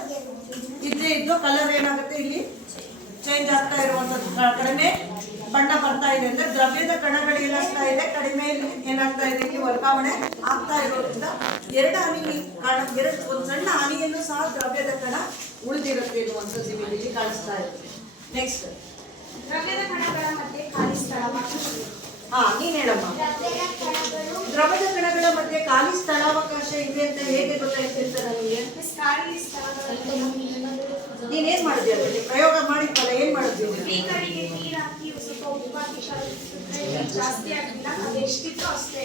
ಇದ್ದೇ ಇದ್ದು ಕಲರ್ ಏನಾಗುತ್ತೆ ಇಲ್ಲಿ ಚೇಂಜ್ ಆಗ್ತಾ ಇರುವಂತದ್ದು, ಕಡಿಮೆ ಬಣ್ಣ ಬರ್ತಾ ಇದೆ. ಅಂದ್ರೆ ದ್ರವ್ಯದ ಕಣಗಳು ಏನಾಗ್ತಾ ಇದೆ? ಕಡಿಮೆ ಏನಾಗ್ತಾ ಇದೆ? ಇಲ್ಲಿ ವರ್ಗಾವಣೆ ಆಗ್ತಾ ಇರೋದ್ರಿಂದ ಒಂದು ಸಣ್ಣ ಹನಿಯಲ್ಲೂ ಸಹ ದ್ರವ್ಯದ ಕಣ ಉಳಿದಿರುತ್ತೆ ಎನ್ನುವಂಥದ್ದು ಇಲ್ಲಿ ಕಾಣಿಸ್ತಾ ಇದೆ. ನೆಕ್ಸ್ಟ್, ದ್ರವ್ಯದ ಕಣಗಳ ಮಧ್ಯೆ ಖಾಲಿ ಸ್ಥಳ. ನೀನ್ ಹೇಳಮ್ಮ. ದ್ರವ್ಯದ ಕಣಗಳು ದ್ರವದ ಕಣಗಳ ಮಧ್ಯೆ ಖಾಲಿ ಸ್ಥಳಾವಕಾಶ ಇದೆ ಅಂತ ಹೇಗೆ ಗೊತ್ತಾಗ್ತಿರ್ತ ನನಗೆ? ಮಿಸ್ ಖಾಲಿ ಸ್ಥಳಗಳಲ್ಲಿ ನೀನೇನ್ ಮಾಡಿದ್ಯ ಅದರಲ್ಲಿ? ಪ್ರಯೋಗ ಮಾಡಿದ್ವಲ್ಲ, ಏನ್ ಮಾಡಿದ್ವಿ? ಈ ಕಡೆಗೆ ನೀರು ಹಾಕಿ ಸ್ವಲ್ಪ ಉಪ್ಪು ಹಾಕಿ ಕಲಿಸಿದ್ರೆ ಜಾಸ್ತಿ ಆಗಿಲ್ಲ, ಅದು ಎಷ್ಟಿತ್ತು ಅಷ್ಟೇ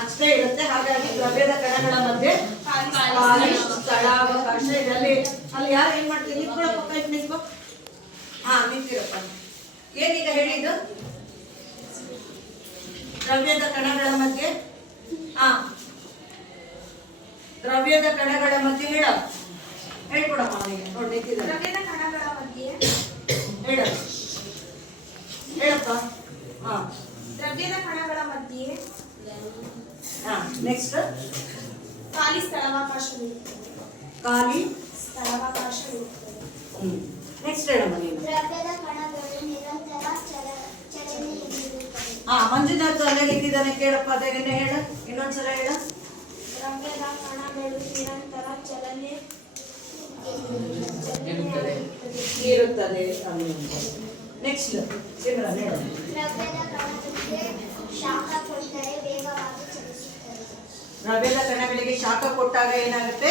ಅಷ್ಟೇ ಇರುತ್ತೆ. ಹಾಗಾಗಿ ದ್ರವ್ಯದ ಕಣಗಳ ಮಧ್ಯೆ ಖಾಲಿ ಸ್ಥಳಾವಕಾಶ ಇದೆ. ಅಲ್ಲಿ ಯಾರು ಏನ್ ಮಾಡ್ತೀವಿ? ನಿಂತ್ಕೊಳ್ಳೋ ಪಕ್ಕ ನಿಂತ್ಕೋ. ನಿಂತಿರಪ್ಪ. ಏನೀಗ ಹೇಳಿದ್ದು? ದ್ರವ್ಯದ ಕಣಗಳ ಮಧ್ಯೆ ದ್ರವ್ಯದ ಕಣಗಳ ಮಧ್ಯೆ ಹೇಳ್ಕೊಡಮ್ಮ ಅವನಿಗೆ. ನೋಡಿ ನಿಂತಿದ್ದಾರೆ. ದ್ರವ್ಯದ ಕಣಗಳ ಮಧ್ಯೆ ಹೇಳಪ್ಪ. ದ್ರವ್ಯದ ಕಣಗಳ ಮಧ್ಯೆ ನೆಕ್ಸ್ಟ್ ಖಾಲಿ ಸ್ಥಳಾವಕಾಶವಿರುತ್ತದೆ. ಖಾಲಿ ಸ್ಥಳಾವಕಾಶವಿರುತ್ತದೆ. ನೆಕ್ಸ್ಟ್ ಹೇಳಮ್ಮ ನೀನು. ದ್ರವ್ಯದ ಕಣಗಳು ನಿರಂತರ ಚಲನೆಯಲ್ಲಿರುತ್ತವೆ. ಮಂಜುನಾಥ್ ಅಲ್ಲಿಗೆ ಇಟ್ಟಿದ್ದಾನೆ, ಕೇಳಪ್ಪ. ಅದೇನೆ ಹೇಳ, ಇನ್ನೊಂದ್ಸಲ ಹೇಳ. ದ್ರವ್ಯದ ಕಣಗಳು ನಿರಂತರ ಚಲನೆ ಇರುತ್ತದೆ. ನೆಕ್ಸ್ಟ್ ಸಿಮ್ರನ್ ಹೇಳು. ದ್ರವ್ಯದ ಕಣಗಳಿಗೆ ಶಾಖ ಕೊಟ್ಟರೆ ವೇಗವಾಗಿ ಚಲಿಸುತ್ತದೆ. ದ್ರವ್ಯದ ಕಣಗಳಿಗೆ ಶಾಖ ಕೊಟ್ಟಾಗ ಏನಾಗುತ್ತೆ?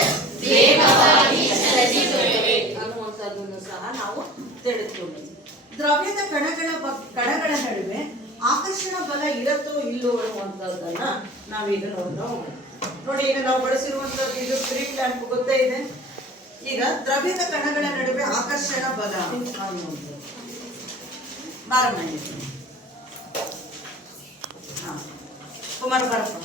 ಅನ್ನುವಂಥದ್ದನ್ನು ಸಹ ನಾವು ತಿಳಿದುಕೊಂಡಿದ್ದೀವಿ. ದ್ರವ್ಯದ ಕಣಗಳ ನಡುವೆ ಆಕರ್ಷಣ ಬಲ ಇರುತ್ತೋ ಇಲ್ಲೋ ಅನ್ನುವಂಥದ್ದನ್ನ ನಾವೀಗ ನೋಡ್ತಾ ಹೋಗೋಣ. ನೋಡಿ, ಈಗ ನಾವು ಬಳಸಿರುವಂತದ್ದು ಇದು ಸ್ಟ್ರೀಟ್ ಲ್ಯಾಂಪ್, ಗೊತ್ತೇ ಇದೆ. ಈಗ ದ್ರವ್ಯದ ಕಣಗಳ ನಡುವೆ ಆಕರ್ಷಣ ಬಲ ಅನ್ನುವಂಥದ್ದು ಕುಮಾರ್ ಬರಪ್ಪ.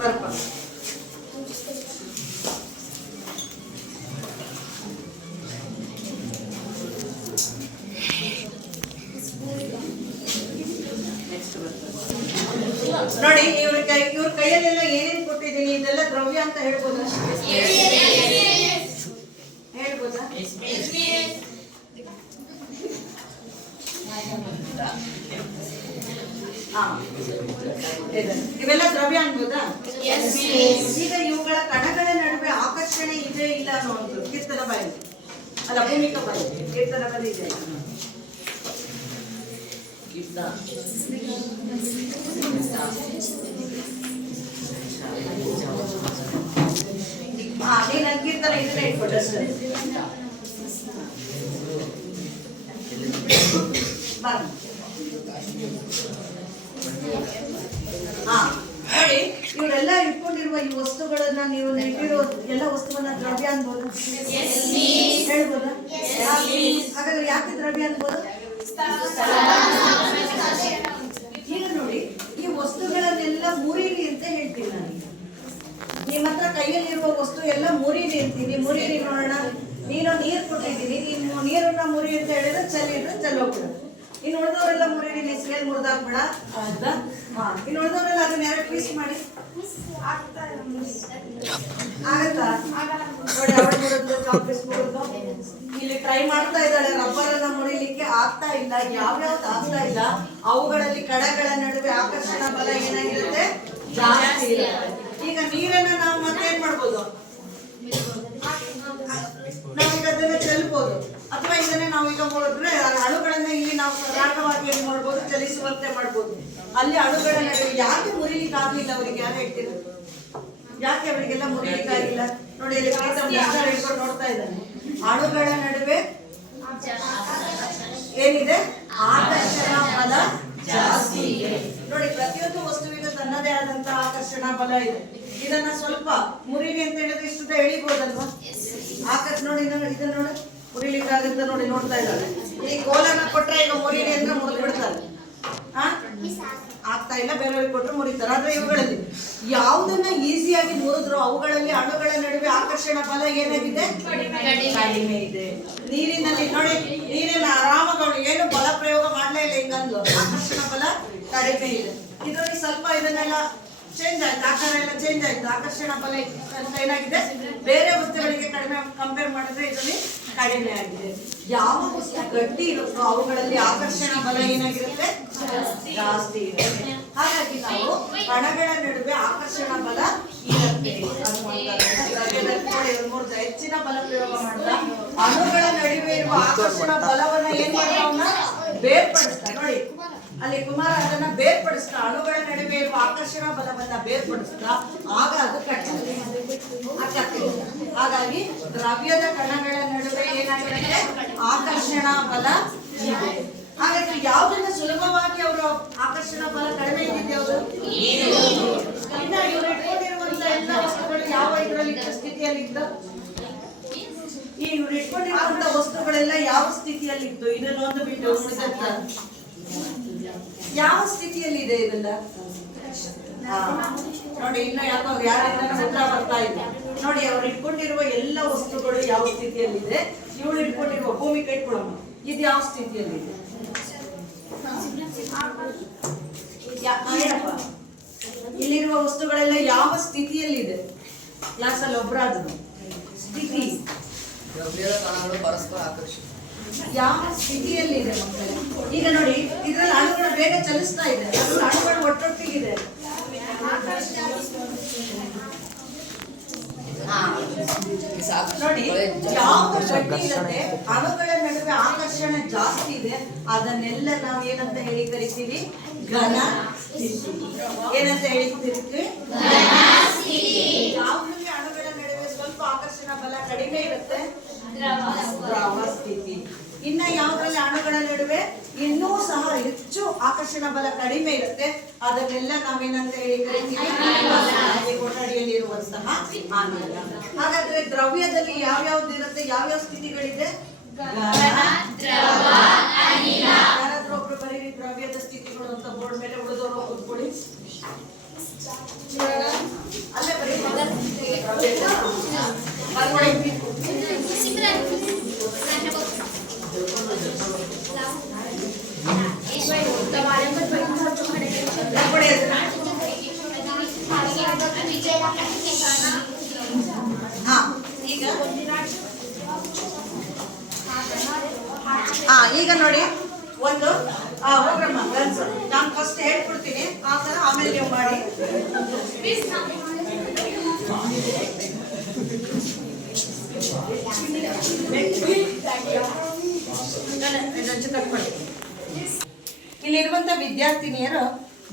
ಬರಪ್ಪ. ನೋಡಿ, ಇವ್ರ ಕೈಯಲ್ಲೆಲ್ಲ ಏನೇನ್ ಕೊಟ್ಟಿದ್ದೀನಿ, ಇದೆಲ್ಲ ದ್ರವ್ಯ ಅಂತ ಹೇಳ್ಬೋದಾ? ಹೇಳ್ಬೋದಾ? ಇವೆಲ್ಲ ದ್ರವ್ಯ ಅನ್ಬೋದಾ? ಈಗ ಇವುಗಳ ಕಣಗಳ ನಡುವೆ ಆಕರ್ಷಣೆ ಇದೆ ಇಲ್ಲ ಅನ್ನೋದು ಕೀರ್ತನ ಬರೀ ಅಲ್ಲ, ಭೂಮಿಕ ಬರೀ ಕೀರ್ತನ ಬರೀ ಇದೆ. ನೀನ್ ನನ್ ಕೀರ್ತನ ಇದನ್ನೇ ಇಟ್ಕೊಟ್ಟ ಸರ್. ನೋಡಿ, ಇವರೆಲ್ಲ ಇಟ್ಕೊಂಡಿರುವ ಈ ವಸ್ತುಗಳನ್ನ, ನೀವು ಇಟ್ಟಿರೋ ಎಲ್ಲ ವಸ್ತುವನ್ನ ದ್ರವ್ಯ ಅನ್ಬೋದು, ಹೇಳ್ಬೋದಾ? ಹಾಗಾದ್ರೆ ಯಾಕೆ ದ್ರವ್ಯ ಅನ್ಬೋದು? ಈಗ ನೋಡಿ, ಈ ವಸ್ತುಗಳನ್ನೆಲ್ಲ ಮುರಿರಿ ಅಂತ ಹೇಳ್ತೀನಿ ನಾನು. ನಿಮ್ಮ ಹತ್ರ ಕೈಯಲ್ಲಿರುವ ವಸ್ತು ಎಲ್ಲ ಮುರಿರಿ ಅಂತೀನಿ. ಮುರಿರಿ ನೋಡೋಣ. ನೀರು ಕೊಟ್ಟಿದ್ದೀನಿ, ನೀನು ನೀರನ್ನ ಮುರಿ ಅಂತ ಹೇಳಿದ್ರೆ ಚೆಲ್ಲಿದ್ರೆ ಚೆಲ್ಲೋಗ್ಬಿಡ. ಇನ್ನು ಉಳಿದವರೆಲ್ಲ ಮುರಿರಿ, ನೀ ಸ್ಕೇಲ್ ಮುರಿದಾಕ್ಬೇಡ ಅಂತ. ಇನ್ನು ಉಳಿದವರೆಲ್ಲ ಅದನ್ನ 2 ಪೀಸ್ ಮಾಡಿ. ಆಗತ್ತಾ? ನೋಡಿ, ಅವಳು ಮುರಿದ್ರು, ಚಾಕ್ಲೇಟ್ಸ್ ಮುರಿದ್ರು. ಇಲ್ಲಿ ಟ್ರೈ ಮಾಡ್ತಾ ಇದ್ದಾಳೆ, ರಬ್ಬರ್ ಅನ್ನ ಮುರಿಲಿಕ್ಕೆ ಆಗ್ತಾ ಇಲ್ಲ. ಯಾವ್ಯಾವ್ದು ಆಗ್ತಾ ಇಲ್ಲ, ಅವುಗಳಲ್ಲಿ ಕಣಗಳ ನಡುವೆ ಆಕರ್ಷಣ ಬಲ ಏನಾಗಿರುತ್ತೆ? ಜಾಸ್ತಿ ಇರುತ್ತೆ. ಈಗ ನೀರನ್ನ ನಾವು ಮತ್ತೆ ಏನ್ ಮಾಡ್ಬೋದು? ನಾವೀಗ ಅದನ್ನ ಚೆಲ್ಬೋದು, ಅಥವಾ ಇದನ್ನೇ ನಾವೀಗ ಮುರಿದ್ರೆ ಅಣುಗಳನ್ನ ಇಲ್ಲಿ ನಾವು ಸರಾಗವಾಗಿ ಏನ್ ಮಾಡ್ಬೋದು? ಚಲಿಸುವಂತೆ ಮಾಡ್ಬೋದು. ಅಲ್ಲಿ ಅಣುಗಳ ನಡುವೆ ಯಾಕೆ ಮುರಿಲಿಕ್ಕೆ ಆಗ್ಲಿಲ್ಲ ಅವರಿಗೆ? ಯಾರು ಹೇಳ್ತೀರಾ? ಯಾಕೆ ಅವರಿಗೆಲ್ಲ ಮುರಿಲಿಕ್ಕೆ ಆಗಿಲ್ಲ? ನೋಡಿ, ಇಲ್ಲಿ ಹೇಳ್ಕೊಂಡು ನೋಡ್ತಾ ಇದ್ದಾನೆ. ಅಣುಗಳ ನಡುವೆ ಏನಿದೆ? ಆಕರ್ಷಣ ಬಲ ಜಾಸ್ತಿ ಇದೆ. ನೋಡಿ, ಪ್ರತಿಯೊಂದು ವಸ್ತುವಿಗೂ ತನ್ನದೇ ಆದಂತಹ ಆಕರ್ಷಣ ಬಲ ಇದೆ. ಇದನ್ನ ಸ್ವಲ್ಪ ಮುರಿಲಿ ಅಂತ ಹೇಳಿದ್ರೆ ಇಷ್ಟುದ ಎಳಿಬಹುದಲ್ವಾ? ನೋಡಿ, ಇದನ್ನ ನೋಡಿ, ಮುರಿಲಿಕ್ಕಾಗತ್ತ. ನೋಡಿ, ನೋಡ್ತಾ ಇದ್ದಾರೆ. ಈ ಕೋಲನ್ನ ಕೊಟ್ರೆ ಈಗ ಮುರಿಲಿ ಅಂದ್ರೆ ಮುರಿದು ಬಿಡ್ತಾರೆ. ಆಗ್ತಾ ಇಲ್ಲ, ಬೇರೆಯವ್ರಿಗೆ ಕೊಟ್ಟರು ಮುರಿತಾರೆ. ಆದ್ರೆ ಇವುಗಳಲ್ಲಿ ಯಾವುದನ್ನ ಈಸಿಯಾಗಿ ಮುರಿದ್ರು ಅವುಗಳಲ್ಲಿ ಅಣುಗಳ ನಡುವೆ ಆಕರ್ಷಣ ಬಲ ಏನಾಗಿದೆ? ಕಡಿಮೆ ಇದೆ. ನೀರಿನಲ್ಲಿ ನೋಡಿ, ನೀರಿನ ಆರಾಮಗಳು ಏನು ಬಲ ಪ್ರಯೋಗ ಮಾಡ್ಲೇ ಇಲ್ಲ. ಹಿಂಗಂದು ಆಕರ್ಷಣ ಬಲ ಕಡಿಮೆ ಇದೆ. ಇದರಲ್ಲಿ ಸ್ವಲ್ಪ ಇದನ್ನೆಲ್ಲ ಚೇಂಜ್ ಆಯ್ತು, ಆಕಾರ ಎಲ್ಲ ಚೇಂಜ್ ಆಯ್ತು. ಆಕರ್ಷಣ ಬಲ ಅಂತ ಏನಾಗಿದೆ? ಬೇರೆ ವಸ್ತುಗಳಿಗೆ ಕಡಿಮೆ ಕಂಪೇರ್ ಮಾಡಿದ್ರೆ ಇದರಲ್ಲಿ ಕಡಿಮೆ ಆಗಿದೆ. ಯಾವ ವಸ್ತು ಗಟ್ಟಿ ಇರುತ್ತೋ ಅವುಗಳಲ್ಲಿ ಆಕರ್ಷಣ ಬಲ ಏನಾಗಿರುತ್ತೆ? ಜಾಸ್ತಿ ಇರುತ್ತೆ. ಹಾಗಾಗಿ ನಾವು ಕಣಗಳ ನಡುವೆ ಆಕರ್ಷಣ ಬಲ ಇರುತ್ತೆ ಅನ್ನುವಂಥದ್ದನ್ನ ಅಣುಗಳ ನಡುವೆ ಇರುವ ಆಕರ್ಷಣ ಬಲವನ್ನ ಏನ್ ಮಾಡ್ತಾವನ್ನ ಬೇರ್ಪಡಿಸ್ತಾ. ನೋಡಿ ಅಲ್ಲಿ ಕುಮಾರ ಅದನ್ನ ಬೇರ್ಪಡಿಸ್ತಾ, ಅಣುಗಳ ನಡುವೆ ಇರುವ ಆಕರ್ಷಣ ಬಲವನ್ನ ಬೇರ್ಪಡಿಸ್ತಾ, ಆಗ ಅದು ಕಟ್ಟುತ್ತೆ. ಹಾಗಾಗಿ ದ್ರವ್ಯದ ಕಣಗಳ ನಡುವೆ ಏನಾಗಿರುತ್ತೆ, ಆಕರ್ಷಣ ಬಲ ಇದೆ. ಹಾಗಾದ್ರೆ ಯಾವ್ದನ್ನ ಸುಲಭವಾಗಿ ಅವರು ಆಕರ್ಷಣ ಬಲ ಕಡಿಮೆ ಇದ್ದಿದ್ದು ಯಾವುದು? ಇನ್ನ ಇವ್ರು ಇಟ್ಕೊಂಡಿರುವಂತ ಎಲ್ಲ ವಸ್ತುಗಳು ಯಾವ ಇದರಲ್ಲಿ ಸ್ಥಿತಿಯಲ್ಲಿದ್ದು? ಈ ಇವ್ರು ಇಟ್ಕೊಂಡಿರುವಂತ ವಸ್ತುಗಳೆಲ್ಲ ಯಾವ ಸ್ಥಿತಿಯಲ್ಲಿತ್ತು? ಇದನ್ನೊಂದು ಬಿಟ್ಟು ಉಳಿದಂತ ಯಾವ ಸ್ಥಿತಿಯಲ್ಲಿ ಇದೆ ಇದೆಲ್ಲ? ನೋಡಿ ಇನ್ನು ಯಾಕೋ ಯಾರಿಂದ ಉತ್ತರ ಬರ್ತಾ ಇದೆ. ನೋಡಿ ಅವ್ರು ಇಟ್ಕೊಂಡಿರುವ ಎಲ್ಲ ವಸ್ತುಗಳು ಯಾವ ಸ್ಥಿತಿಯಲ್ಲಿದೆ, ಇವಳು ಇಟ್ಕೊಂಡಿರುವ ಭೂಮಿ ಕೈಟ್ಕೊಳಮ್ಮ, ಇದು ಯಾವ ಸ್ಥಿತಿಯಲ್ಲಿದೆ? ಹೇಳಪ್ಪ, ಇಲ್ಲಿರುವ ವಸ್ತುಗಳೆಲ್ಲ ಯಾವ ಸ್ಥಿತಿಯಲ್ಲಿದೆ? ಕ್ಲಾಸಲ್ಲಿ ಒಬ್ಬರಾದ್ರು ಸ್ಥಿತಿ ದ್ರವ್ಯದ ಕಣಗಳು ಪರಸ್ಪರ ಆಕರ್ಷಣೆ ಯಾವ ಸ್ಥಿತಿಯಲ್ಲಿದೆ ಮಕ್ಕಳೇ? ಈಗ ನೋಡಿ ಇದ್ರಲ್ಲಿ ಅಣುಗಳು ಬೇಗ ಚಲಿಸ್ತಾ ಇದೆ, ಅದ್ರಲ್ಲಿ ಅಣುಗಳು ಒಟ್ಟೊಟ್ಟಿಗಿದೆ. ನೋಡಿ ಯಾವ ಗಟ್ಟಿ ಇರುತ್ತೆ, ಅಣುಗಳ ನಡುವೆ ಆಕರ್ಷಣೆ ಜಾಸ್ತಿ ಇದೆ, ಅದನ್ನೆಲ್ಲ ನಾವು ಏನಂತ ಹೇಳಿ ಕರಿತೀವಿ? ಘನ ಸ್ಥಿತಿ. ಏನಂತ ಹೇಳಿ ಕರಿತೀವಿ? ಯಾವುದ್ರಲ್ಲಿ ಅಣುಗಳ ನಡುವೆ ಸ್ವಲ್ಪ ಆಕರ್ಷಣ ಬಲ ಕಡಿಮೆ ಇರುತ್ತೆ? ದ್ರವ ಸ್ಥಿತಿ. ಇನ್ನ ಯಾವ್ದ್ರಲ್ಲಿ ಅಣುಗಳ ನಡುವೆ ಇನ್ನೂ ಸಹ ಹೆಚ್ಚು ಆಕರ್ಷಣ ಬಲ ಕಡಿಮೆ ಇರುತ್ತೆ, ಅದನ್ನೆಲ್ಲ ನಾವೇನಂತ ಹೇಳಿ ಕರಿತೀವಿ? ಕೊಠಡಿಯಲ್ಲಿ ಇರುವಂತಹ ಆನಲ. ಹಾಗಾದ್ರೆ ದ್ರವ್ಯದಲ್ಲಿ ಯಾವ್ಯಾವ್ದು ಇರುತ್ತೆ, ಯಾವ್ಯಾವ ಸ್ಥಿತಿಗಳಿದೆ? ಯಾರಾದ್ರೂ ಒಬ್ರು ಬರೀರಿ ದ್ರವ್ಯದ ಸ್ಥಿತಿಗಳು ಅಂತ ಬೋರ್ಡ್ ಮೇಲೆ, ಉಳಿದವರು ಕೂತ್ಕೊಳ್ಳಿ. ಅಲ್ಲೇ ಬರೀ ಈಗ ನೋಡಿ ಒಂದು ಹೋಗ್ರಮ್ಮ ಗನ್ಸು, ನಾನು ಫಸ್ಟ್ ಹೇಳ್ಕೊಡ್ತೀನಿ, ಆ ಥರ ಆಮೇಲೆ ನೀವು ಮಾಡಿ. ಇಲ್ಲಿರುವಂತ ವಿದ್ಯಾರ್ಥಿನಿಯರು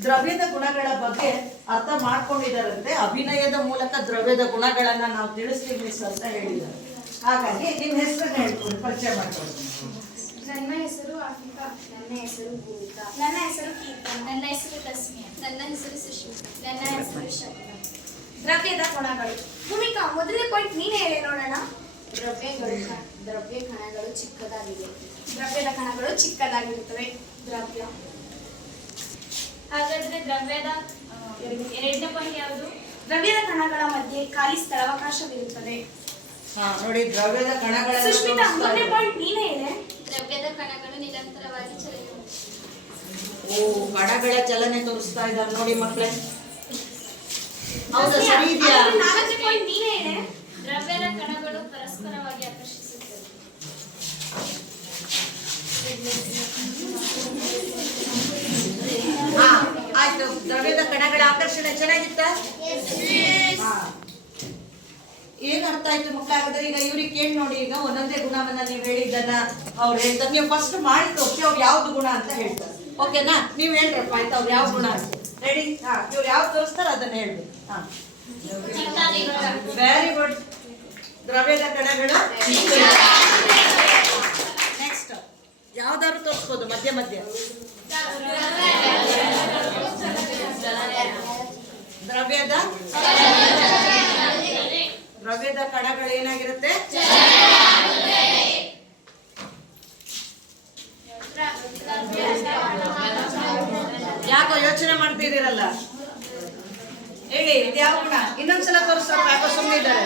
ದ್ರವ್ಯದ ಗುಣಗಳ ಬಗ್ಗೆ ಅರ್ಥ ಮಾಡ್ಕೊಂಡಿದ್ದಾರಂತೆ. ಅಭಿನಯದ ಮೂಲಕ ದ್ರವ್ಯದ ಗುಣಗಳನ್ನ ನಾವು ತಿಳಿಸ್ತೀವಿ ಮಿಸ್ ಅಂತ ಹೇಳಿದ್ದಾರೆ. ಹಾಗಾಗಿ ನಿಮ್ಮ ಹೆಸರನ್ನ ಹೇಳ್ಕೊಂಡು ಪರಿಚಯ ಮಾಡ್ಕೊಳ್ಳಿ. ನನ್ನ ಹೆಸರು ಆಫಿಕಾ. ನನ್ನ ಹೆಸರು ಭೂಮಿಕಾ. ನನ್ನ ಹೆಸರು ಕೀರ್ತನ್. ನನ್ನ ಹೆಸರು ತಸ್ಮಿಯಾ. ನನ್ನ ಹೆಸರು ಸುಷ್ಮಿತಾ. ನನ್ನ ಹೆಸರು ಶಬ್ನ. ದ್ರವ್ಯದ ಗುಣಗಳು. ಭೂಮಿಕಾ, ಮೊದಲನೇ ಪಾಯಿಂಟ್ ನೀನೇ ಹೇಳಿ ನೋಡೋಣ. ದ್ರವ್ಯ ಕಣಗಳು ಚಿಕ್ಕದಾಗಿದೆ. ದ್ರವ್ಯದ ಕಣಗಳು ಚಿಕ್ಕದಾಗಿರುತ್ತವೆ. ದ್ರವ್ಯ. ಹಾಗಾದ್ರೆ ದ್ರವ್ಯದ ಎರಡನೇ ಪಾಯಿಂಟ್ ಯಾವುದು? ದ್ರವ್ಯದ ಕಣಗಳ ಮಧ್ಯೆ ಖಾಲಿ ಸ್ಥಳಾವಕಾಶವಿರುತ್ತದೆ. ನೋಡಿ ದ್ರವ್ಯದ ಕಣಗಳ. ಸುಷ್ಮಿತಾ, ಮೊದಲನೇ ಪಾಯಿಂಟ್ ನೀನೇ ಹೇಳಿ. ದ್ರವ್ಯದ ಕಣಗಳು ನಿರಂತರವಾಗಿ ಚಲನೆ. ಕಣಗಳ ಚಲನೆ ತೋರಿಸ್ತಾ ಇದ್ದಾರೆ ನೋಡಿ ಮಕ್ಕಳೇ. ಹೌದಾ, ಸರಿ ಇದೆಯಾ? ನಾಲ್ಕನೇ ಪಾಯಿಂಟ್ ನೀನೇ ಹೇಳಿ. ದ್ರವ್ಯದ ಕಣಗಳು ಪರಸ್ಪರವಾಗಿ ಆಕರ್ಷಿಸುತ್ತವೆ. ಆಯ್ತು. ದ್ರವ್ಯದ ಕಣಗಳ ಆಕರ್ಷಣೆ ಚೆನ್ನಾಗಿತ್ತ? ಏನ್ ಅರ್ಥ ಆಯ್ತು ಮಕ್ಕಳಾಗಿದ್ರೆ? ಈಗ ಇವ್ರಿಗೆ ಕೇಳಿ ನೋಡಿ, ಈಗ ಒಂದೊಂದೇ ಗುಣವನ್ನ ನೀವು ಹೇಳಿದ್ದನ್ನ ಅವ್ರು ಹೇಳ್ತಾರೆ. ನೀವು ಫಸ್ಟ್ ಮಾಡಿ ತೋರಿಸಿ ಅವ್ರು ಯಾವ್ದು ಗುಣ ಅಂತ ಹೇಳ್ತಾರೆ. ಓಕೆನಾ? ನೀವು ಹೇಳ್ರಪ್ಪ ಆಯ್ತು, ಅವ್ರು ಯಾವ ಗುಣ ಅಂತ. ರೆಡಿ? ಇವ್ರು ಯಾವ್ದು ತೋರಿಸ್ತಾರೆ ಅದನ್ನ ಹೇಳ್ಬೇಕು. Very good. ದ್ರವ್ಯದ ಕಣಗಳು. ನೆಕ್ಸ್ಟ್ ಯಾವ್ದಾದ್ರು ತೋರಿಸ್ಬೋದು ಮಧ್ಯ ಮಧ್ಯ. ದ್ರವ್ಯದ ಕಣಗಳು ಏನಾಗಿರುತ್ತೆ? ಯಾಕೋ ಯೋಚನೆ ಮಾಡ್ತಿದ್ದೀರಲ್ಲ, ಹೇಳಿ ಇದು ಯಾವ ಗುಣ? ಇನ್ನೊಂದ್ಸಲ ತೋರಿಸ್ರಪ್ಪ, ಯಾಕೋ ಸುಮ್ಮನೆ ಇದ್ದಾರೆ.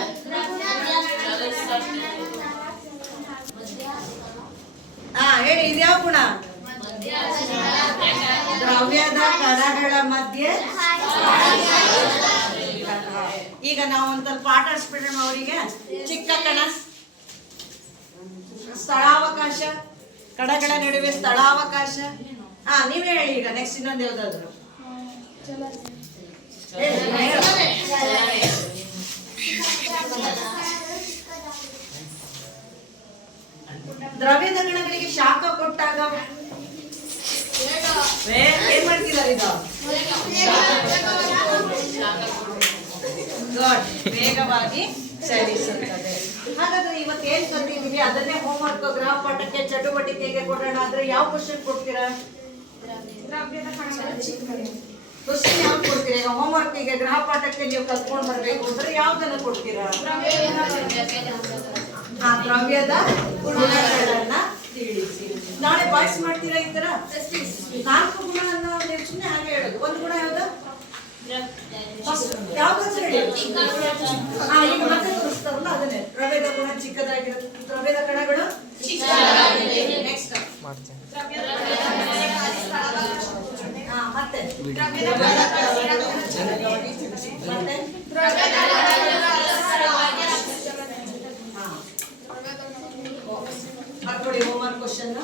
ಹೇಳಿ ಇದು ಯಾವ ಗುಣ? ದ್ರವ್ಯದ ಕಣಗಳ ಮಧ್ಯೆ. ಈಗ ನಾವು ಒಂದ್ ಸ್ವಲ್ಪ ಆಟ ಆಡಿಸ್ಬಿಡೋಣ ಅವರಿಗೆ. ಚಿಕ್ಕ ಕಣ, ಸ್ಥಳಾವಕಾಶ, ಕಣಗಳ ನಡುವೆ ಸ್ಥಳಾವಕಾಶ. ನೀವೇ ಹೇಳಿ ಈಗ. ನೆಕ್ಸ್ಟ್ ಇನ್ನೊಂದು ಯಾವ್ದಾದ್ರು ದ್ರವ್ಯದ ಕಣಗಳಿಗೆ ಶಾಖ ಕೊಟ್ಟಾಗ ಏನ್ ಮಾಡ್ತಿದ್ದಾರೆ ಇದು? ಗುಡ್, ವೇಗವಾಗಿ ಚಲಿಸುತ್ತದೆ. ಹಾಗಾದ್ರೆ ಇವತ್ತು ಏನ್ ಕಲ್ತಿದೀವಿ ಅದನ್ನೇ ಹೋಮ್ವರ್ಕ್ ಗೃಹಪಾಠಕ್ಕೆ ಚಟುವಟಿಕೆಗೆ ಕೊಡೋಣ. ಆದ್ರೆ ಯಾವ ಕ್ವಶನ್ ಕೊಡ್ತೀರಾ? ಕ್ವಶನ್ ಯಾವ್ದು ಕೊಡ್ತೀರಾ? ಈಗ ಹೋಮ್ವರ್ಕ್ ಗೆ ಗೃಹಪಾಠಕ್ಕೆ ನೀವು ಕಲ್ತ್ಕೊಂಡ್ ಬರ್ಬೇಕು ಅಂದ್ರೆ ಯಾವ್ದನ್ನ ಕೊಡ್ತೀರಾ? ದ್ರವ್ಯದ ಗುಣಗಳನ್ನ ತಿಳಿಸಿ. ನಾಳೆ ಬಾಯ್ಸ್ ಮಾಡ್ತೀರಾ ಈ ತರ? 4 ಗುಣ ಅನ್ನೋ ಸುಮ್ಮನೆ ಹಾಗೆ ಹೇಳೋದು. ಒಂದು ಗುಣ ಯಾವ್ದು? ಯಾವ್ದು ಹೇಳಿ? ಈಗ ಮತ್ತೆ ತೋರಿಸ್ತಾರಲ್ಲ ಅದನ್ನೇ. ದ್ರವ್ಯದ ಗುಣ ಚಿಕ್ಕದಾಗಿರುತ್ತೆ. ದ್ರವ್ಯದ ಕಣಗಳು ನೆಕ್ಸ್ಟ್ ಮತ್ತೆ ಮಾಡ್ಕೊಳ್ಳಿ ಹೋಮ್ವರ್ಕ್ ಕ್ವಶನ್.